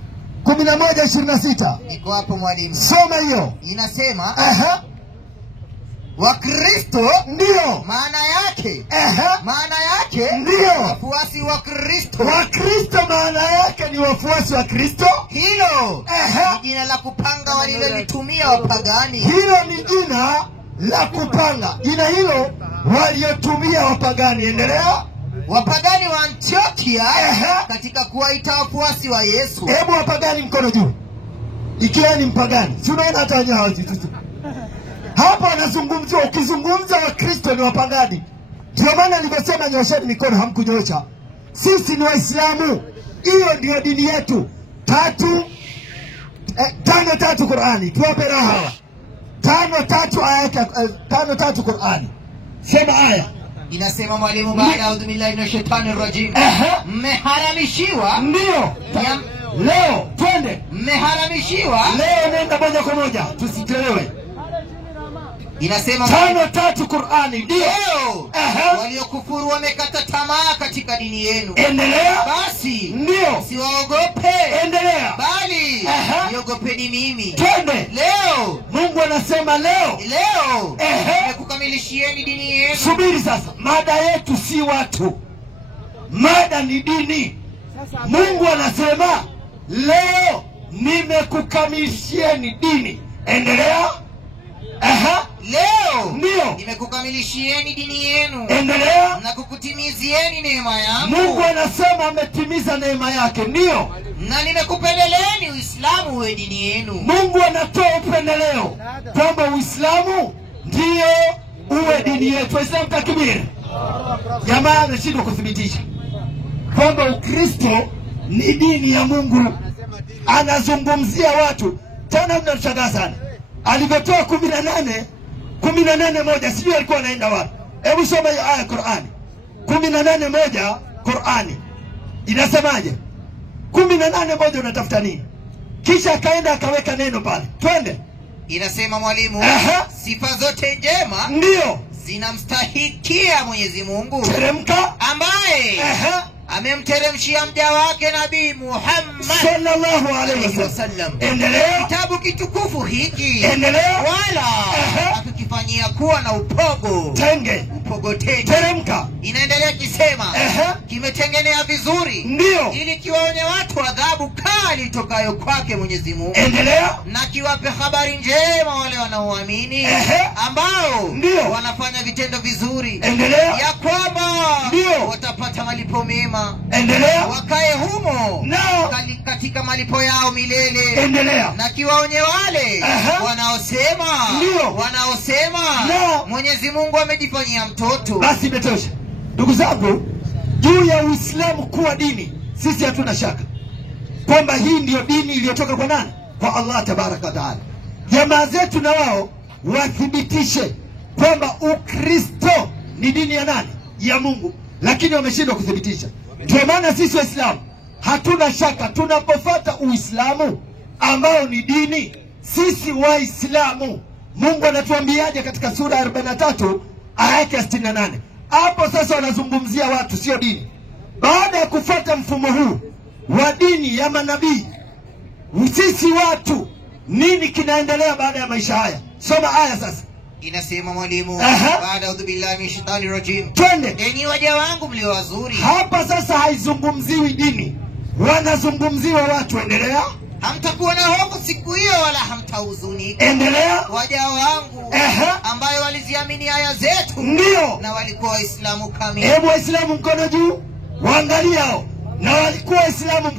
11:26. Iko hapo mwalimu. Soma hiyo. Inasema Wakristo ndio maana yake ndio wafuasi wa Kristo. Wakristo maana yake ni wafuasi wa Kristo. Hilo ni jina la kupanga walilolitumia wapagani. Hilo ni jina la kupanga. Jina hilo waliotumia wapagani. Endelea. Wapagani wa Antiokia katika kuwaita wafuasi wa Yesu. Hebu wapagani mkono juu. Ikiwa ni mpagani. Si unaona hata wenyewe hawajitusi. Hapa anazungumzia, ukizungumza Wakristo ni wapagani. Ndio maana nilivyosema nyosheni mikono hamkunyoosha. Sisi ni Waislamu. Hiyo ndio dini yetu. 5:3 Qur'ani. Tuwape raha hawa. 5:3 aya 5:3 Qur'ani. Sema aya. Inasema mwalimu, baada audhu billahi minash shaitani rajim, mmeharamishiwa. Ndio. Leo twende. Mmeharamishiwa. Leo nenda moja kwa moja, tusichelewe. Inasema 5:3 Qur'ani. Ndio. Waliokufuru wamekata tamaa katika dini yenu. Endelea. Basi ndio, siwaogope. Endelea. Bali niogopeni mimi. Twende. Leo Mungu anasema leo nimekukamilishieni dini yenu. Subiri sasa, mada yetu si watu, mada ni dini. Mungu anasema leo nimekukamilishieni dini. Endelea. Leo ndio nimekukamilishieni dini yenu. Endelea. Na kukutimizieni neema yangu. Mungu anasema ametimiza neema yake. Ndio. Na nimekupendeleeni Uislamu uwe dini yenu. Mungu anatoa upendeleo kwamba Uislamu ndio uwe dini yetu. Waislamu takbir. Jamaa ameshindwa kuthibitisha kwamba Ukristo ni dini ya Mungu. Anazungumzia watu tena, mnashangaa sana alivyotoa 18:1, sijui alikuwa anaenda wapi. Hebu soma hiyo aya Qur'ani 18:1 Qur'ani inasemaje? 18:1 unatafuta nini? Kisha akaenda akaweka neno pale. Twende. Inasema mwalimu, sifa zote njema ndio zinamstahikia Mwenyezi Mungu. Teremka. Ambaye amemteremshia mja wake Nabii Muhammad sallallahu alaihi wasallam. Endelea. Kitabu kitukufu hiki. Endelea. Wala akikifanyia kuwa na upogo. Tenge. Upogo tenge. Teremka. Inaendelea kisema kimetengenea vizuri. Ndio. Ili kiwaonye watu adhabu kali tokayo kwake Mwenyezi Mungu. Endelea. Na kiwape habari njema wale wanaoamini ambao ndio wanafanya vitendo vizuri. Endelea. Ya kwamba ndio watapata malipo mema. Endelea. Wakae humo katika malipo yao milele. Endelea. Na kiwaonye wale wanaosema Mwenyezi Mungu amejifanyia mtoto. Basi imetosha. Ndugu zangu, juu ya Uislamu kuwa dini, sisi hatuna shaka kwamba hii ndiyo dini iliyotoka kwa nani? Kwa Allah tabaraka wa taala. Jamaa zetu na wao wathibitishe kwamba Ukristo ni dini ya nani? Ya Mungu, lakini wameshindwa kuthibitisha. Ndio maana sisi Waislamu hatuna shaka tunapofuata Uislamu ambao ni dini. Sisi Waislamu, Mungu anatuambiaje katika sura 43 aya ya 68? Hapo sasa wanazungumzia watu, sio dini. Baada ya kufuata mfumo huu wa dini ya manabii, sisi watu, nini kinaendelea baada ya maisha haya? Soma aya sasa. Inasema mwalimu, baada audhu billahi minash shaitani rajim. Twende. Enyi waja wangu mlio wazuri. Hapa sasa haizungumziwi dini, wanazungumziwa watu. Endelea. Hamtakuwa na hofu siku hiyo wala hamtahuzunika. Endelea. Waja wangu ambayo waliziamini aya zetu ndio na walikuwa Waislamu kamili. Hebu Waislamu mkono juu, waangalie hao. Na walikuwa Waislamu.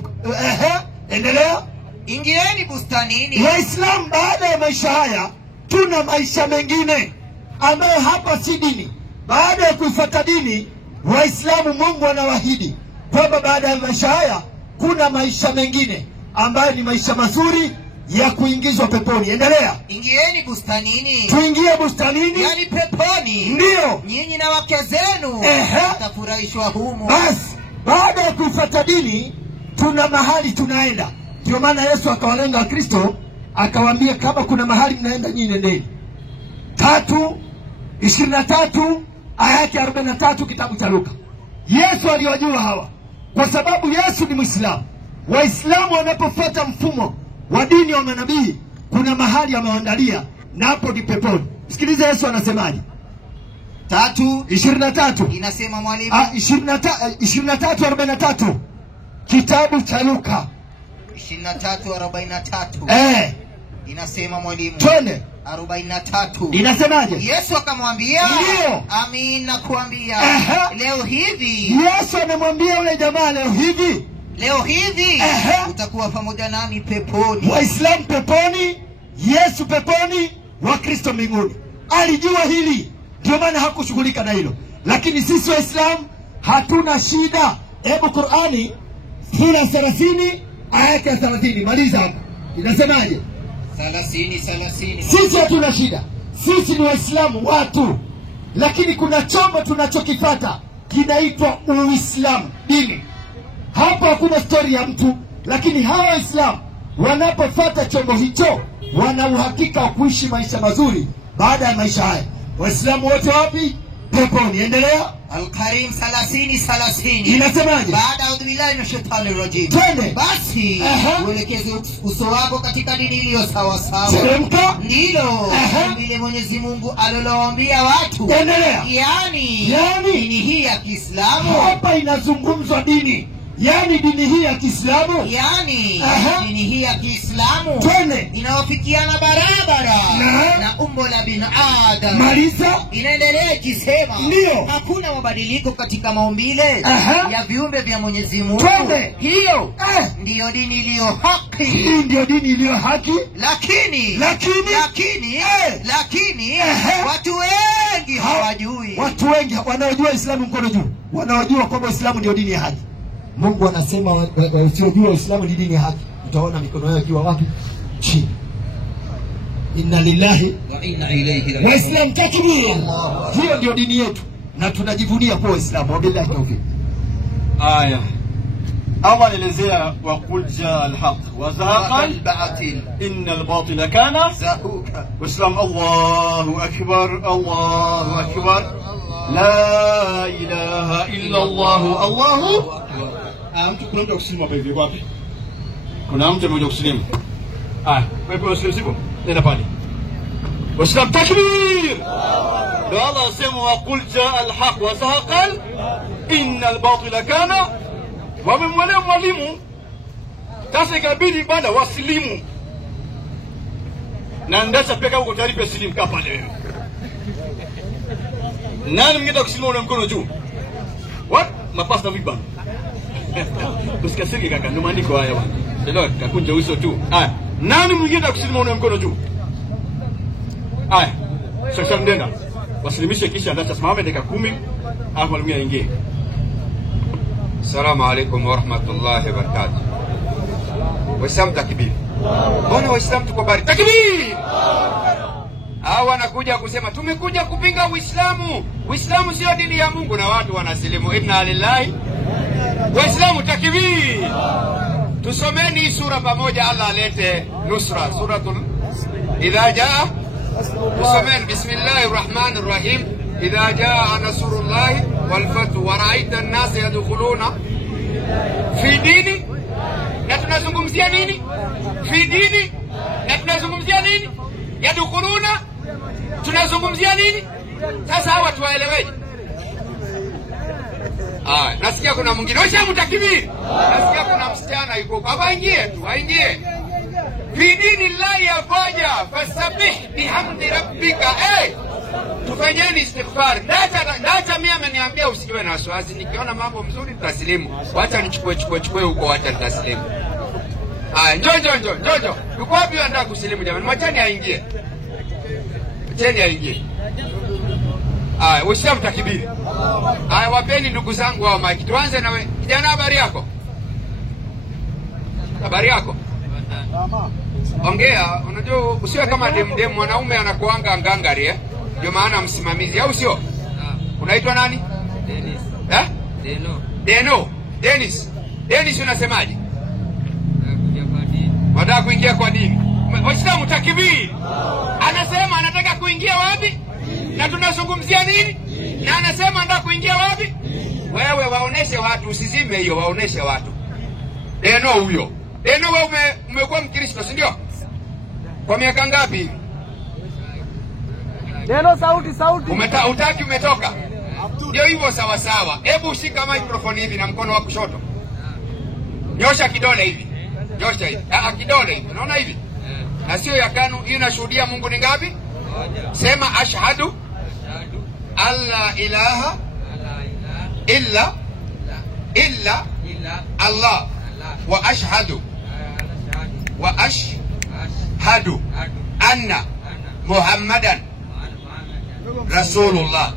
Endelea. Ingieni bustanini. Waislamu baada ya maisha haya tuna maisha mengine ambayo hapa si dini. Baada ya kuifuata dini, Waislamu Mungu anawaahidi kwamba baada ya maisha haya kuna maisha mengine ambayo ni maisha mazuri ya kuingizwa peponi. Endelea. Ingieni bustanini. Tuingie bustanini, yani peponi. Ndio. Nyinyi na wake zenu mtafurahishwa humo. Basi baada ya kuifuata dini tuna mahali tunaenda. Ndio maana Yesu akawalenga Wakristo akawaambia kama kuna mahali mnaenda nyinyi nendeni. 3:23 aya ya 43 kitabu cha Luka. Yesu aliwajua hawa kwa sababu Yesu ni Muislamu. Waislamu wanapofuata mfumo wa dini wa manabii kuna mahali amewaandalia na hapo ni peponi. Sikiliza Yesu anasemaje. 3:23 inasema mwalimu. 23:43 kitabu cha Luka 23:43 inasema mwalimu. Twende. 43 inasemaje? Yesu akamwambia, ndio, amin nakuambia leo hivi. Yesu anamwambia yule jamaa, leo hivi utakuwa pamoja nami peponi. Waislamu peponi, Yesu peponi, Wakristo mbinguni. Alijua hili, ndio maana hakushughulika na hilo. Lakini sisi Waislamu hatuna shida. Hebu Qur'ani sura 30 aya ya 30 maliza hapo. Inasemaje? 30. Sisi hatuna shida. Sisi ni Waislamu watu. lakini kuna chombo tunachokipata kinaitwa Uislamu, dini. Hapa hakuna stori ya mtu, lakini hawa Waislamu wanapofuata chombo hicho wana uhakika wa kuishi maisha mazuri baada ya maisha haya. Waislamu wote wapi? Peponi. Endelea. Al-Karim 30:30 inasemaje? Baada ya billahi na shetani rajim. Twende. Basi uelekeze uso wako katika dini iliyo sawa sawa. Teremka. Ndilo vile Mwenyezi Mungu alilowaambia watu. Endelea. Yani dini hii ya Kiislamu. Hapa inazungumzwa dini. Yani dini hii ya Kiislamu. Yani dini hii ya Kiislamu. Twende. Inawafikiana barabara na umbo la binadamu. Maliza. Inaendelea ikisema ndio hakuna mabadiliko katika maumbile ya viumbe vya Mwenyezi Mungu. Twende. Hiyo ndiyo dini iliyo haki. Hii ndiyo dini iliyo haki. Lakini watu wengi hawajui. Watu wengi wanaojua Uislamu mkono juu. Wanaojua kwamba Uislamu ndio dini ya haki. Mungu anasema wasiojua Uislamu ni dini ya haki. Utaona mikono yao ikiwa wapi? Chini. Inna lillahi wa inna ilayhi raji'un. Waislamu takbir. Hiyo ndio dini yetu na tunajivunia kwa Waislamu. Wabillahi tawfik. Aya. Allah anaelezea wa qul jaa al-haq wa zahaqa al-batil innal batila kana zahuqa. Waislamu Allahu akbar, Allahu akbar. La ilaha illa Allah, Allahu mtu kuna mtu kusilimu hapa hivi wapi? Kuna mtu mmoja kusilimu. Wewe usilimu nenda pale. Waislamu takbir. Ndio Allah asema wa qul jaa al-haq wa zahaqa innal batila kana. Wamemwelea mwalimu sasa ikabidi baada wasilimu. Na ndacha peka huko tayari pia silimu kaa pale wewe. Nani mngeta kusilimu na mkono juu? What? Mapasta vipi? Usikasiki kaka, ndo maandiko haya bwana. Ndio kakunja uso tu. Nani mwingine kusilimu na mkono juu? Sasa ndenda. Wasilimishe kisha ndacha simame dakika 10 alafu mwalimu aingie. Assalamu alaikum wa rahmatullahi wa barakatuh. Waislamu takbir. Mbona Waislamu tuko bari? Takbir! Hawa wanakuja kusema tumekuja kupinga Uislamu. Uislamu sio dini ya Mungu na watu wanasilimu. Inna lillahi. Waislamu takbir. Tusomeni sura pamoja Allah alete nusra. Suratul Idha jaa. Tusomeni bismillahir rahmanir rahim. إذا جاء نصر الله والفتح ورأيت الناس يدخلون في ديني نتنازungumzia nini في ديني نتنازungumzia nini يدخلون tunazungumzia nini sasa hawa tuwaeleweje nasikia kuna mwingine Waislamu takbir nasikia kuna msichana yuko hapa aingie tu aingie في دين الله yafaja fasabih bihamdi rabbika tufanyeni istighfar. Ndacha mimi ameniambia usiwe na wasiwasi, nikiona mambo mzuri nitaslimu. Wacha nichukue huko, wacha nitaslimu. Njoo. Yuko wapi anataka kuslimu jamani? Mwacheni aingie. Uislamu takbiri. Wapeni ndugu zangu wa maki. Tuanze na wewe. Kijana, habari yako? Ongea, unajua usiwe kama dem mwanaume anakuanga ngangari ndio maana msimamizi au sio? Unaitwa nani? Dennis. Dennis unasemaje? Wataka kuingia kwa dini. Waislamu takbir. Anasema anataka kuingia wapi? Na tunazungumzia nini? Na anasema anataka kuingia wapi? Wewe waoneshe watu, usizime hiyo, waoneshe watu. Deno huyo. Deno wewe umekuwa Mkristo, si ndio? Kwa miaka ngapi hivi? Neno sauti. Utaki umetoka. Ndio hivyo sawa. Hebu shika microphone hivi na mkono wa kushoto. Nyosha kidole hivi. Nyosha hivi. Kidole hivi. Unaona hivi? Na sio ya kanu, hii inashuhudia Mungu ni ngapi? Sema ashhadu alla ilaha illa Allah wa ashhadu anna Muhammadan Rasulullah.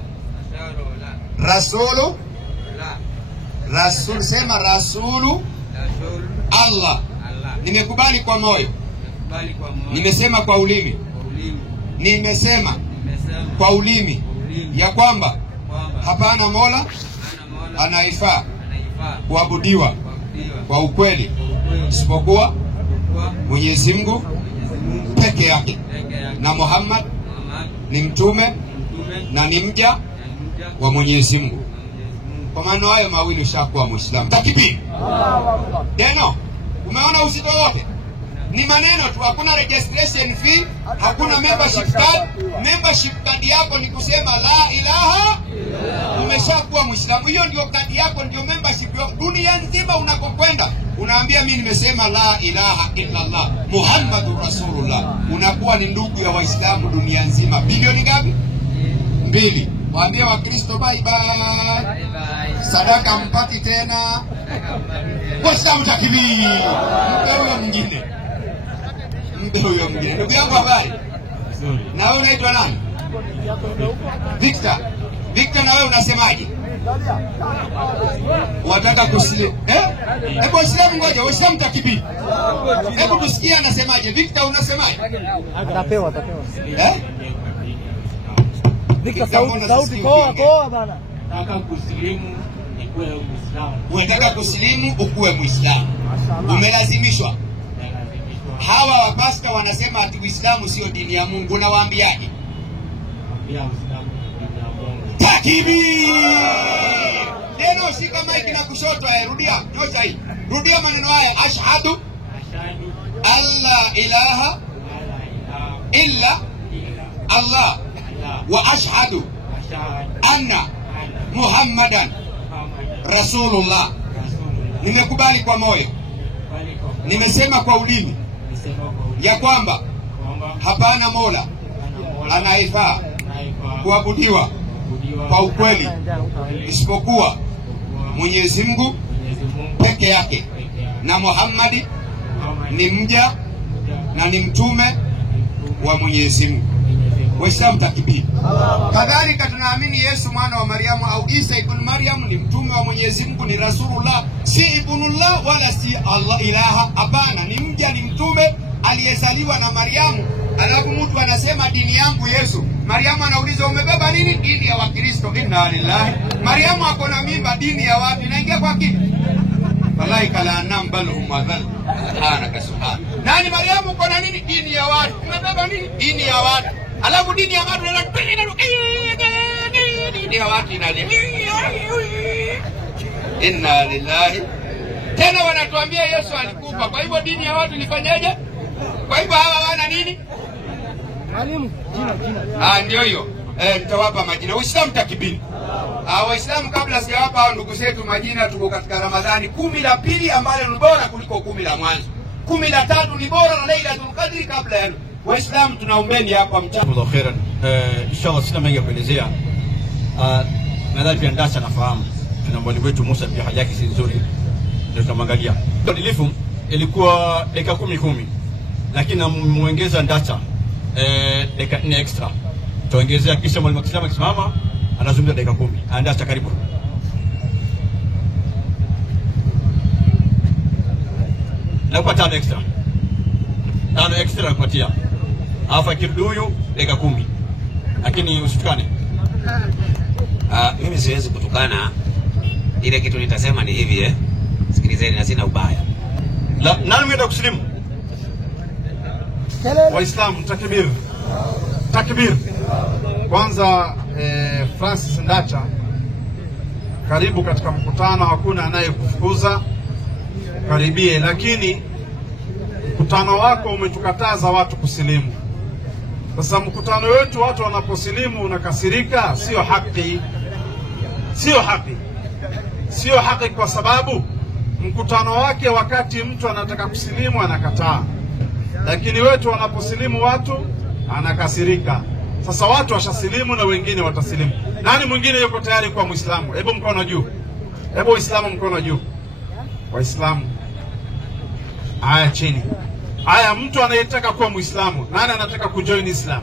Sema rasulu Allah. Nimekubali kwa moyo. Nimesema kwa ulimi. Nimesema kwa ulimi. ya kwamba hapana mola anaifaa kuabudiwa kwa ukweli isipokuwa Mwenyezi Mungu peke yake, na Muhammad ni mtume na ni mja wa Mwenyezi Mungu. Kwa maana hayo mawili ushakuwa Muislamu. Takbir. Neno, umeona uzito wake? Ni maneno tu, hakuna registration fee, hakuna membership card. Membership card yako ni kusema la ilaha, umeshakuwa Muislamu. Hiyo ndio kadi yako, ndio membership yako. Dunia nzima unakokwenda unaambia mimi nimesema la ilaha illa Allah Muhammadur Rasulullah, unakuwa ni ndugu ya Waislamu dunia nzima. Bilioni ngapi? 2. Waambie Wakristo bye bye. Sadaka mpati tena. Waislamu takbir. Mpe huyo mwingine. Ndugu yangu habari? Na wewe unaitwa nani? Victor. Victor, na wewe unasemaje? Wataka kusilimu? Hebu Waislamu ngoja, Waislamu takbir. Hebu tusikie anasemaje. Victor, unasemaje? Atapewa. Victor, sauti koa bana. Nataka kusilimu nikuwe Muislamu. Unataka kusilimu ukuwe Muislamu. Umelazimishwa. Hawa wapasta wanasema ati Uislamu sio dini ya Mungu. Unawaambiaje? Ambia Uislamu ni dini ya Mungu. Takbir! Neno shika mic na kushoto, rudia. Nyosha hii. Rudia maneno haya. Ashhadu alla ilaha illa Allah wa ashhadu anna Muhammadan Rasulullah. Nimekubali kwa moyo, nimesema kwa ulimi ya kwamba hapana mola anaifaa kuabudiwa kwa ukweli isipokuwa Mwenyezi Mungu peke yake, na Muhammad ni mja na ni mtume wa Mwenyezi Mungu. Waislamu takbir. Kadhalika tunaamini Yesu mwana wa Mariamu au Isa ibn Maryam ni mtume wa Mwenyezi Mungu, ni Rasulullah, si ibnullah wala si Allah ilaha. Hapana, ni mja, ni mtume aliyezaliwa na Mariamu. Alafu mtu anasema dini yangu Yesu. Mariamu anauliza umebeba nini? Dini ya Wakristo. Inna lillahi. Mariamu ako na mimba, dini ya wapi? Naingia kwa kitu. Wallahi kala anam balhum wadhal. Subhana. Nani Mariamu uko na nini? Dini ya watu. Umebeba nini? Dini ya watu. Alafu dini ya watu dini ya watu inalia. Inna lillahi. Tena wanatuambia Yesu alikufa. Kwa hivyo dini ya watu ilifanyaje? Kwa hivyo hawa wana nini? Mwalimu, jina. Ndio hiyo. Nitawapa majina. Uislamu takbiri. Waislamu, kabla sijawapa hao ndugu zetu majina, tuko katika Ramadhani 10 la pili ambalo ni bora kuliko 10 la mwanzo. 10 la tatu ni bora na Lailatul Qadri kabla ya Waislamu. Tunaombeni hapa mchana. Allah khairan. Inshallah sina mengi ya kuelezea. Nadhani pia Ndasa nafahamu. Tuna mwalimu wetu Musa pia hali yake si nzuri. Ndio tunamwangalia. Adilifu ilikuwa dakika 10, lakini namuongeza Ndasa dakika 4 extra. Tuongezea kisha mwalimu akisimama anazungumza dakika 10. Ndasa karibu. Nakupa 5 extra. 5 extra nakupatia. Alafu akirudi huyu dakika 10. Lakini usitukane. Mimi siwezi kutukana. Ile kitu nitasema ni hivi Sikilizeni na sina ubaya. Nani mwenda kusilimu? Waislamu takbir. Takbir. Kwanza Francis Ndacha, karibu katika mkutano, hakuna anayekufukuza, karibie, lakini mkutano wako umetukataza watu kusilimu. Sasa mkutano wetu watu wanaposilimu unakasirika, sio haki. Sio haki. Sio haki kwa sababu mkutano wake wakati mtu anataka kusilimu anakataa. Lakini wetu wanaposilimu watu anakasirika. Sasa watu washasilimu na wengine watasilimu. Nani mwingine yuko tayari kuwa Muislamu? Hebu mkono juu. Hebu Waislamu mkono juu. Waislamu. Aya chini. Aya, mtu anayetaka kuwa Muislamu. Nani anataka kujoin Islam?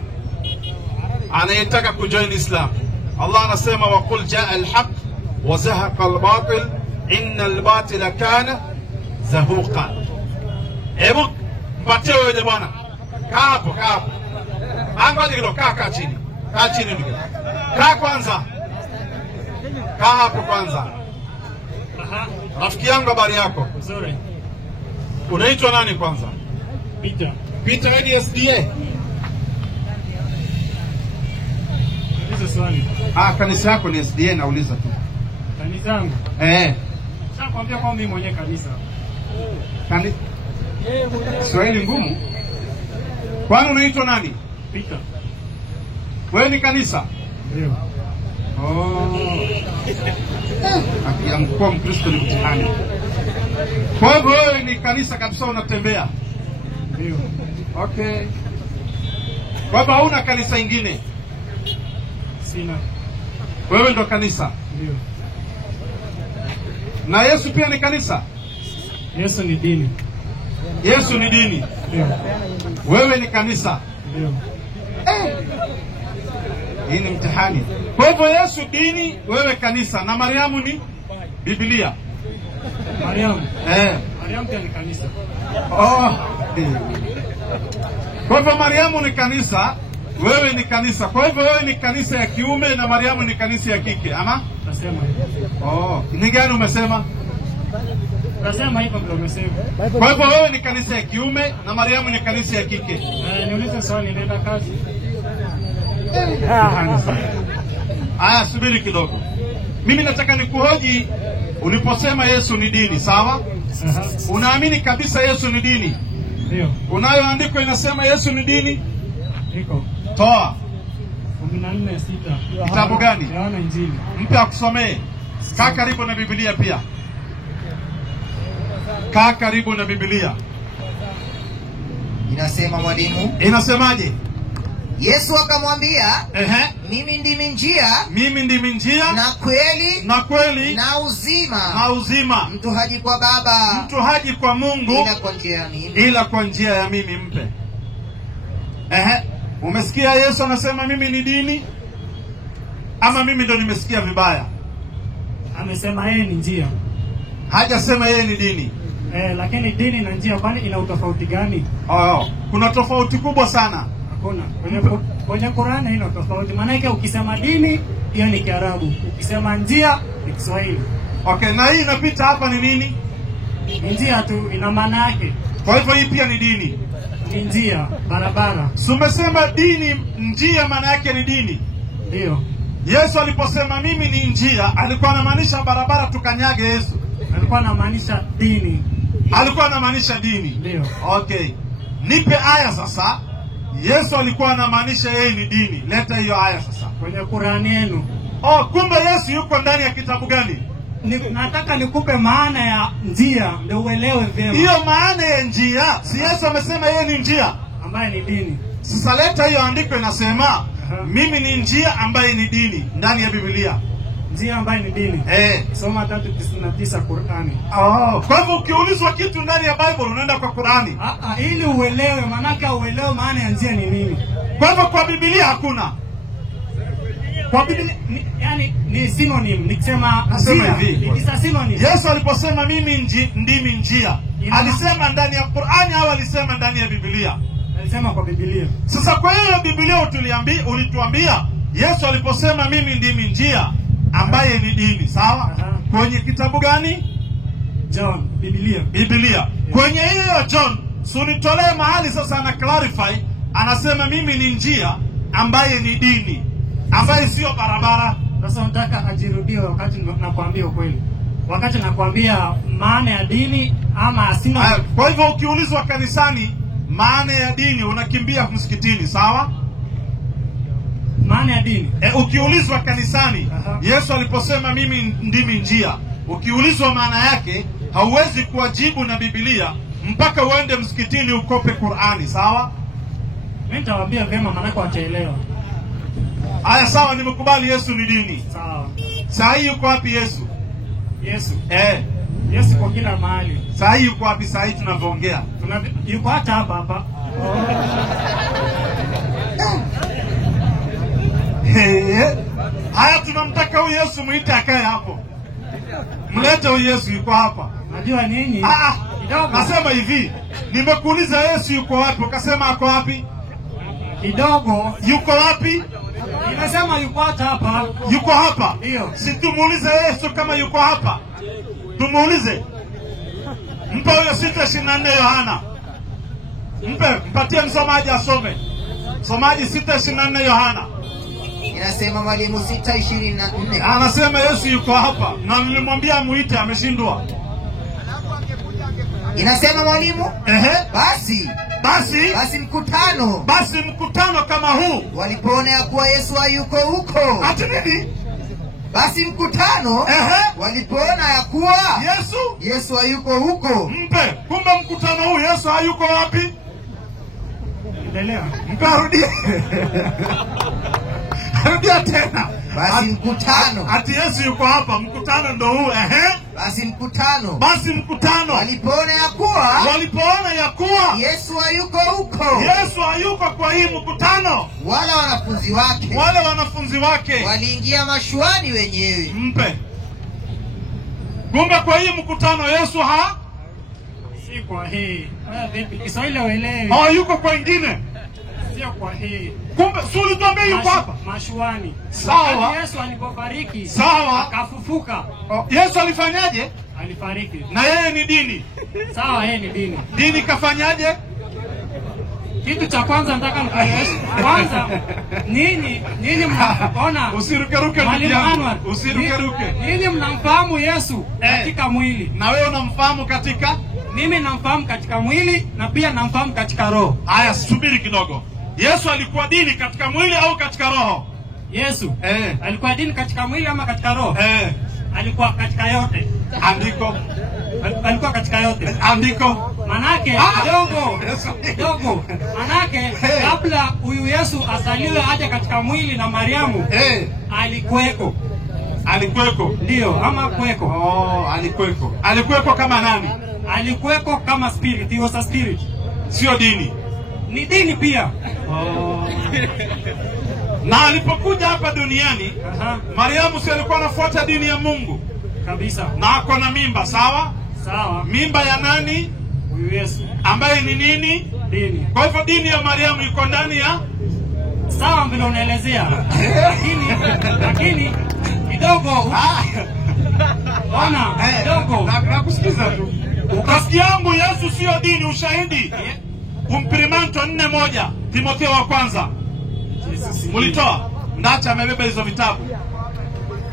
Anayetaka kujoin Islam. Allah anasema wa qul jaa al-haq wa zahaqa al-batil inna al-batila kana zahuqa. Hebu mpatie wewe bwana. Kaa hapo, kaa hapo. Angalia hilo, kaa chini. Kaa chini ndugu. Kaa kwanza. Kaa hapo kwanza. Rafiki yangu, habari yako? Nzuri. Unaitwa nani kwanza? Peter. Peter, wewe ni SDA? Hizo swali. Kanisa yako ni SDA, nauliza tu. Kanisa yangu? Sasa kwambia kwa mimi mwenyewe kanisa. Swahili ngumu. Kwani unaitwa nani? Peter. Wewe ni kanisa? Ndio. Akiyamkuwa Mkristo ni mtihani. Kwa hivyo wewe ni kanisa kabisa, unatembea? Ndio. Okay. Kwa hivyo hauna kanisa ingine? Sina. Wewe ndo kanisa? Ndio. Na Yesu pia ni kanisa? Yesu ni dini. Yesu ni dini? Ndio. Wewe ni kanisa? Ndio. Hii ni mtihani. Kwa hivyo Yesu dini, wewe kanisa, na Mariamu ni Biblia. Mariamu. Mariamu pia ni kanisa. Kwa hivyo Mariamu ni kanisa, wewe ni kanisa. Kwa hivyo wewe ni kanisa ya kiume na Mariamu ni kanisa ya kike, ama? Nasema. Ni gani umesema? Nasema hivyo ndio umesema. Kwa hivyo wewe ni kanisa ya kiume na Mariamu ni kanisa ya kike. Niulize swali, nenda kazi. Aya, subiri kidogo. Mimi nataka nikuhoji, uliposema Yesu ni dini, sawa? Unaamini kabisa Yesu ni dini? Ndio. Unayo andiko inasema Yesu ni dini? Niko. Toa. 14:6. Kitabu gani? Yohana Injili. Mpe akusomee. Kaa karibu na Biblia pia. Kaa karibu na Biblia. Inasema mwalimu. Inasemaje? Yesu akamwambia, mimi ndimi njia. Mimi ndimi njia. Na kweli. Na kweli. Na uzima. Na uzima. Mtu haji kwa Baba. Mtu haji kwa Mungu. Ila kwa njia ya mimi. Ila kwa njia ya mimi, mpe. Umesikia Yesu anasema mimi ni dini? Ama mimi ndo nimesikia vibaya? Amesema yeye ni njia. Hajasema yeye ni dini. Lakini dini na njia kwani ina utofauti gani? Kuna tofauti kubwa sana. Hakuna. Kwenye Qur'ani ina tofauti. Maana yake ukisema dini hiyo ni Kiarabu, ukisema njia ni Kiswahili. Okay, na hii inapita hapa ni nini? Ni njia tu, ina maana yake. Kwa hivyo hii pia ni dini. Ni njia, barabara. Umesema dini, njia maana yake ni dini. Ndio. Yesu aliposema mimi ni njia, alikuwa anamaanisha barabara tukanyage Yesu? Alikuwa anamaanisha dini. Alikuwa anamaanisha dini. Ndio. Okay. Nipe aya sasa. Yesu alikuwa anamaanisha yeye ni dini. Leta hiyo aya sasa. Kwenye Qur'ani yenu. Kumbe Yesu yuko ndani ya kitabu gani? Nataka nikupe maana ya njia ndio uelewe vyema. Hiyo maana ya njia, si Yesu amesema yeye ni njia ambaye ni dini. Sasa leta hiyo andiko inasema mimi ni njia ambaye ni dini ndani ya Biblia. Njia ambaye ni dini. Soma 3:99 Qur'ani. Kwa hivyo ukiulizwa kitu ndani ya Bible unaenda kwa Qur'ani. Ili uelewe, maana uelewe maana ya njia ni nini. Kwa hivyo kwa Biblia hakuna. Kwa Biblia yani ni synonym, nikisema nasema hivi. Ni synonym. Yesu aliposema mimi ndimi njia, alisema ndani ya Qur'ani au alisema ndani ya Biblia? Alisema kwa Biblia. Sasa kwa hiyo Biblia ulituambia Yesu aliposema mimi ndimi njia ambaye ni dini, sawa? Kwenye kitabu gani? John, Biblia. Biblia. Kwenye hiyo John, sunitolee mahali sasa ana clarify, anasema mimi ni njia ambaye ni dini, ambaye sio barabara. Sasa nataka ajirudie wakati nakwambia ukweli. Wakati nakwambia maana ya dini ama asina. Kwa hivyo ukiulizwa kanisani maana ya dini unakimbia msikitini, sawa? Maana ya dini. Ukiulizwa kanisani, Yesu aliposema mimi ndimi njia, ukiulizwa maana yake hauwezi kuwajibu na Biblia mpaka uende msikitini ukope Qur'ani, sawa? Mimi nitawaambia vyema maana wataelewa. Haya, sawa, nimekubali Yesu ni dini. Sawa. Sasa hii yuko wapi Yesu? Yesu. Yesu kwa kila mahali. Sasa hii yuko wapi sasa hii tunavyoongea? Yuko hata hapa. Haya, tunamtaka huyu Yesu muite akae hapo. Mlete huyu Yesu, yuko hapa. Najua nini? Kidogo. Nasema hivi, nimekuuliza Yesu yuko wapi, ukasema ako wapi? Kidogo. Yuko wapi? Inasema yuko hapa. Yuko hapa? Ndio. Si tumuulize Yesu kama yuko hapa. Tumuulize. Mpa huyo 6:24 Yohana. Mpatie msomaji asome. Somaji 6:24 Yohana. Inasema mwalimu 6:24. Anasema Yesu yuko hapa na nilimwambia muite, ameshindwa. Inasema mwalimu, basi mkutano kama huu walipoona ya kuwa Yesu hayuko huko. Ati nini? Basi mkutano walipoona ya kuwa Yesu hayuko huko. Kumbe mkutano huu Yesu hayuko wapi? Endelea. Mkarudia. Rudia tena. Basi mkutano. Ati Yesu yuko hapa, mkutano ndo huu. Basi mkutano walipoona ya kuwa Yesu hayuko huko. Yesu hayuko kwa hii mkutano. Wale wanafunzi wake waliingia mashuani wenyewe. Kumbe kwa hii mkutano Yesu si kwa hii. Vipi Kiswahili uelewi? Yuko kwa ingine. Sio kwa hii. Kumbe suli tuambie yuko hapa. Mashuani. Sawa. Yesu alipofariki. Sawa. Akafufuka. Yesu alifanyaje? Alifariki. Na yeye ni dini. Sawa, yeye ni dini. Dini kafanyaje? Kitu cha kwanza nataka nikueleze. Kwanza nini mnaona? Usirukeruke ndugu. Usirukeruke. Nini mnamfahamu Yesu katika mwili? Na wewe unamfahamu katika? Mimi namfahamu katika mwili na pia namfahamu katika roho. Haya, subiri kidogo. Yesu alikuwa dini katika mwili au katika roho? Yesu alikuwa dini katika mwili ama katika roho? Alikuwa katika yote. Andiko. Alikuwa katika yote. Andiko. Manake dogo. Manake kabla huyu Yesu asaliwe aje katika mwili na Mariamu, alikuweko. Ndio, ama kuweko. Alikuweko. Alikuweko kama nani? Alikuweko kama spirit. He was a spirit. Sio dini. Ni dini pia. Na alipokuja hapa duniani, Mariamu si alikuwa anafuata dini ya Mungu kabisa. Na ako na mimba, sawa? Sawa. Mimba ya nani? Huyu Yesu. Ambaye ni nini? Dini. Kwa hivyo dini ya Mariamu iko ndani ya? Sawa vile unaelezea. Lakini kidogo. Ona, kidogo. Nakusikiza tu. Ukasikia yangu Yesu sio dini, ushahidi. Imprimanto 4:1 Timotheo wa kwanza. Mulitoa. Ndacha amebeba hizo vitabu.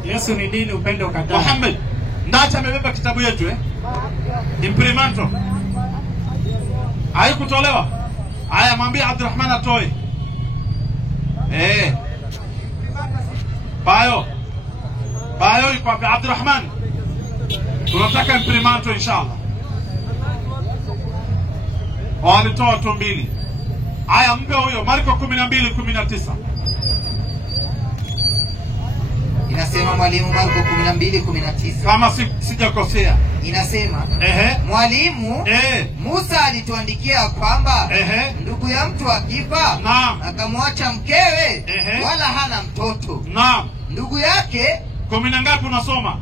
Yesu ni dini, upende ukataa. Muhammad. Ndacha amebeba kitabu yetu Imprimanto. Haikutolewa. Haya, mwambie Abdurrahman atoe. Bayo iko kwa Abdurrahman. Tunataka imprimanto inshallah. Walitoa tu mbili. Haya, mpe huyo. Marko 12:19. Inasema mwalimu, Marko 12:19. Kama sijakosea. Inasema mwalimu, Musa alituandikia kwamba ndugu ya mtu akifa akamwacha mkewe wala hana mtoto, ndugu yake. 10 ngapi unasoma?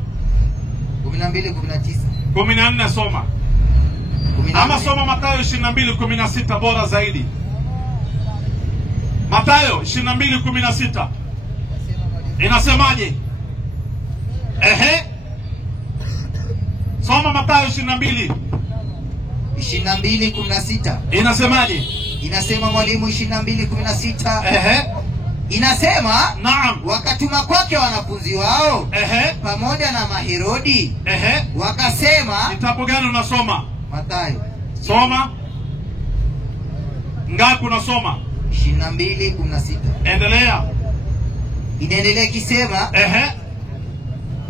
12:19. 14 soma. Ama soma Mathayo 22:16 bora zaidi. Mathayo 22:16. Inasemaje? Soma Mathayo 22:16. Inasemaje? Inasema mwalimu 22:16. Inasema wakatuma kwake wanafunzi wao pamoja na Maherodi. Wakasema. Kitabu gani unasoma? Mathayo. Soma. Ngapi unasoma? 22:16. Endelea. Inaendelea kisema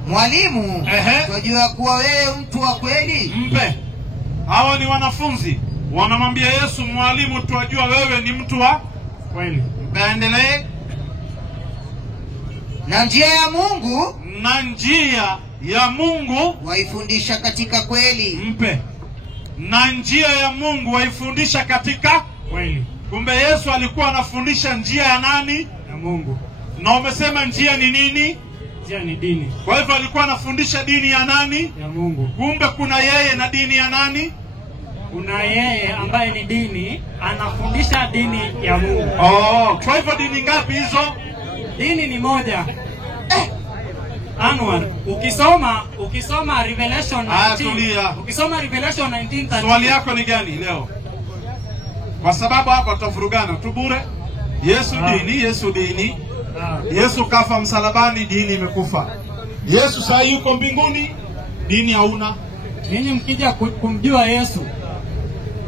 mwalimu, tunajua kuwa wewe mtu wa kweli. Hawa ni wanafunzi wanamwambia Yesu, mwalimu, tunajua wewe ni mtu wa kweli. Endelee. Na njia ya Mungu waifundisha katika kweli. Na njia ya Mungu waifundisha katika kweli. Kumbe Yesu alikuwa anafundisha njia ya nani? Ya Mungu. Na umesema njia ni nini? Njia ni dini. Kwa hivyo alikuwa anafundisha dini ya nani? Ya Mungu. Kumbe kuna yeye na dini ya nani? Kuna yeye ambaye ni dini, anafundisha dini ya Mungu. Kwa hivyo dini ngapi hizo? Dini ni moja. Anwar, ukisoma Revelation 19. Ukisoma Revelation 19. Swali yako ni gani leo? Kwa sababu hapa tutavurugana tu bure. Yesu dini, Yesu dini. Yesu kafa msalabani, dini imekufa. Yesu sasa yuko mbinguni, dini hauna. Ninyi mkija kumjua Yesu,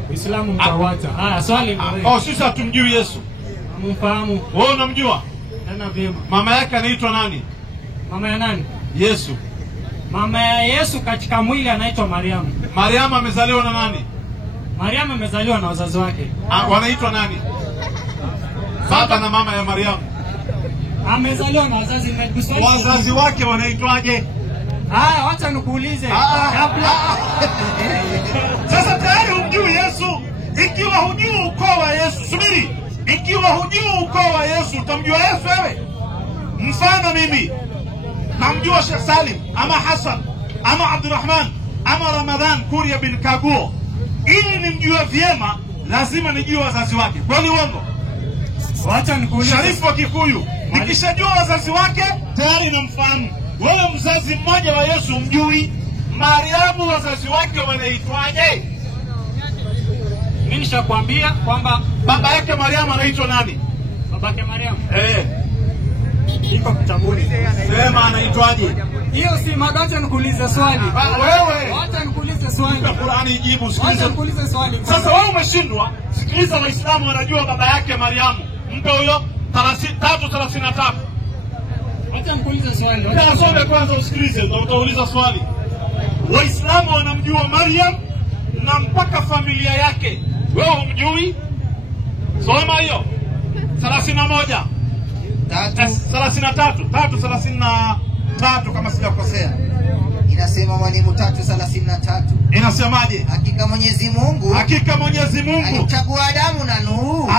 Uislamu mtawacha. Swali ni sisi hatumjui Yesu. Mfahamu. Wewe unamjua? Tena vyema. Mama yake anaitwa nani? Mama ya nani? Yesu. Mama ya Yesu katika mwili anaitwa Mariamu. Mariamu amezaliwa na nani? Mariamu amezaliwa na wazazi wake. Wanaitwa nani? Baba na mama ya Mariamu. Amezaliwa na wazazi. Wazazi wake wanaitwaje? Wacha nikuulize. Sasa tayari humjui Yesu. Ikiwa hujui ukoo wa Yesu, subiri. Ikiwa hujui ukoo wa Yesu, utamjua Yesu wewe? Mfano mimi namjua Sheikh Salim ama Hassan ama Abdurrahman ama Ramadhan Kuria bin Kaguo. Ili nimjue vyema lazima nijue wazazi wake. Kwani uongo? Wacha nikuulize. Sharifu wa Kikuyu, nikishajua wazazi wake tayari namfahamu. Wewe mzazi mmoja wa Yesu mjui? Mariamu wazazi wake wanaitwaje? Mimi nishakwambia kwamba baba yake Mariamu anaitwa nani? Baba yake Mariamu? Iko kitabuni. Sema anaitwaje? Hiyo si madacha nikuulize swali. Wewe. Wacha nikuulize swali. Qur'ani ijibu, sikiliza. Wacha nikuulize swali. Sasa wewe umeshindwa. Sikiliza, Waislamu wanajua baba yake Mariamu. Mpe huyo 3:33. Wacha nikuulize swali. Nasome kwanza usikilize, ndio utauliza swali. Waislamu wanamjua Mariam na mpaka familia yake. Wewe humjui? Soma hiyo. 31. 3:33 kama sijakosea. Inasema mwalimu 3:33. Inasemaje? Hakika Mwenyezi Mungu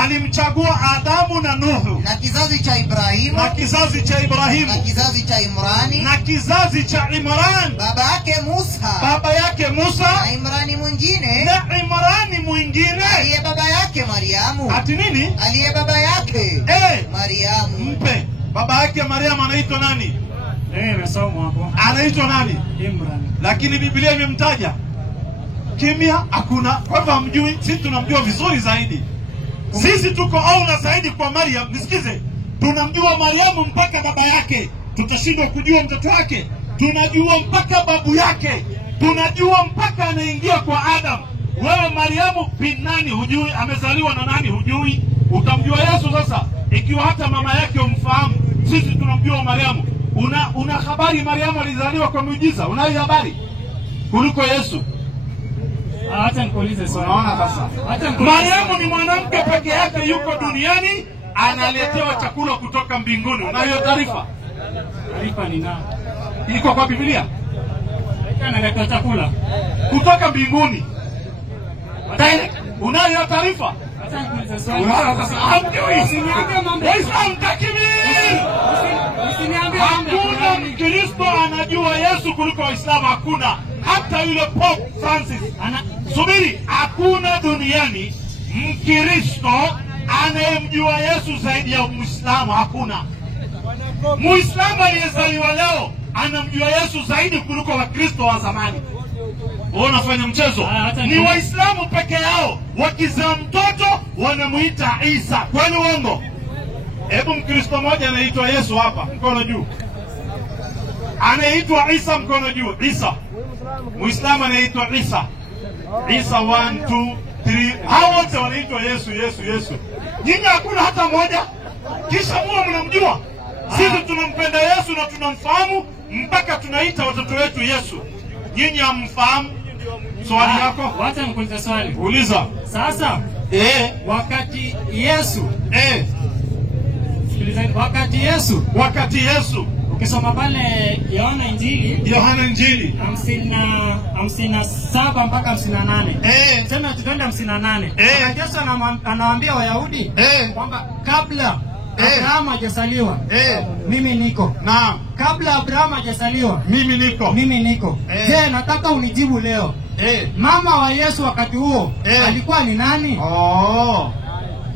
alimchagua Adamu na Nuhu. Na kizazi cha Ibrahimu. Na kizazi cha Imran. Baba yake Musa. Na Imrani mwingine. Aliye baba yake Mariamu. Ati nini? Aliye baba yake Mariamu. Mpe. Baba yake Mariamu anaitwa nani? Nimesoma hapo. Anaitwa nani? Imran. Lakini Biblia imemtaja. Kimya hakuna. Kwa hivyo hamjui, sisi tunamjua vizuri zaidi. Sisi tuko aula zaidi kwa Mariam. Nisikize. Tunamjua Mariamu mpaka baba yake. Tutashindwa kujua mtoto wake. Tunajua mpaka babu yake. Tunajua mpaka anaingia kwa Adam. Wewe Mariamu bin nani hujui? Amezaliwa na nani hujui? Utamjua Yesu sasa ikiwa hata mama yake umfahamu. Sisi tunamjua Mariamu. Una habari Mariamu alizaliwa kwa muujiza? Unayo habari? Kuliko Yesu. Acha nikuulize swali. Unaona sasa? Mariamu ni mwanamke peke yake yuko duniani analetewa chakula kutoka mbinguni. Unayo taarifa? Taarifa ni nani? Iko kwa Biblia. Analetewa chakula kutoka mbinguni. Unayo taarifa? Acha nikuulize swali. Unaona sasa? Usiniambie mambo. Waislamu takbir! Hakuna Mkristo anajua Yesu kuliko Waislamu, hakuna. Hata yule Pope Francis subiri, hakuna duniani Mkristo anayemjua Yesu zaidi ya Muislamu, hakuna. Muislamu aliyezaliwa leo anamjua Yesu zaidi kuliko Wakristo wa zamani. Unafanya mchezo? Ni Waislamu peke yao wakizaa mtoto wanamuita Isa. Kwani uongo? Hebu Mkristo mmoja anaitwa Yesu hapa, mkono juu. Anaitwa Isa, mkono juu. Isa. Muislamu anaitwa Isa. Isa 1 2 3. Hao wote wanaitwa Yesu. Nyinyi hakuna hata mmoja. Kisha muwe mnamjua. Sisi tunampenda Yesu na tunamfahamu mpaka tunaita watoto wetu Yesu. Nyinyi hamfahamu. Swali yako? Wacha nikuulize swali. Uliza. Sasa wakati Yesu wakati Yesu ukisoma pale Yohana Injili 57 mpaka 58. Sema tutende 58. Yesu anawaambia Wayahudi kwamba kabla Abrahamu hajasaliwa mimi niko. Naam. Kabla Abrahamu hajasaliwa mimi niko. Je, nataka unijibu leo. Mama wa Yesu wakati huo alikuwa ni nani?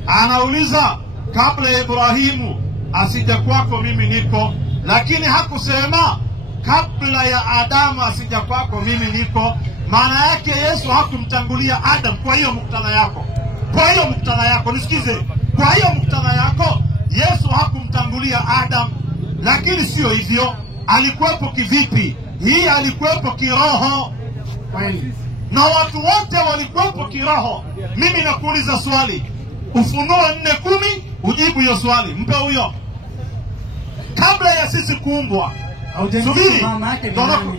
Anauliza kabla Ibrahimu asija kwako mimi niko, lakini hakusema kabla ya Adamu asija kwako mimi niko. Maana yake Yesu hakumtangulia Adam. Kwa hiyo muktadha yako nisikize, kwa hiyo muktadha yako Yesu hakumtangulia Adam. Lakini sio hivyo. Alikuwepo kivipi? Hii alikuwepo kiroho. Na watu wote walikuwepo kiroho. Mimi nakuuliza swali, Ufunuo 4:10 ujibu hiyo swali. Mpe huyo. Kabla ya sisi kuumbwa, subiri,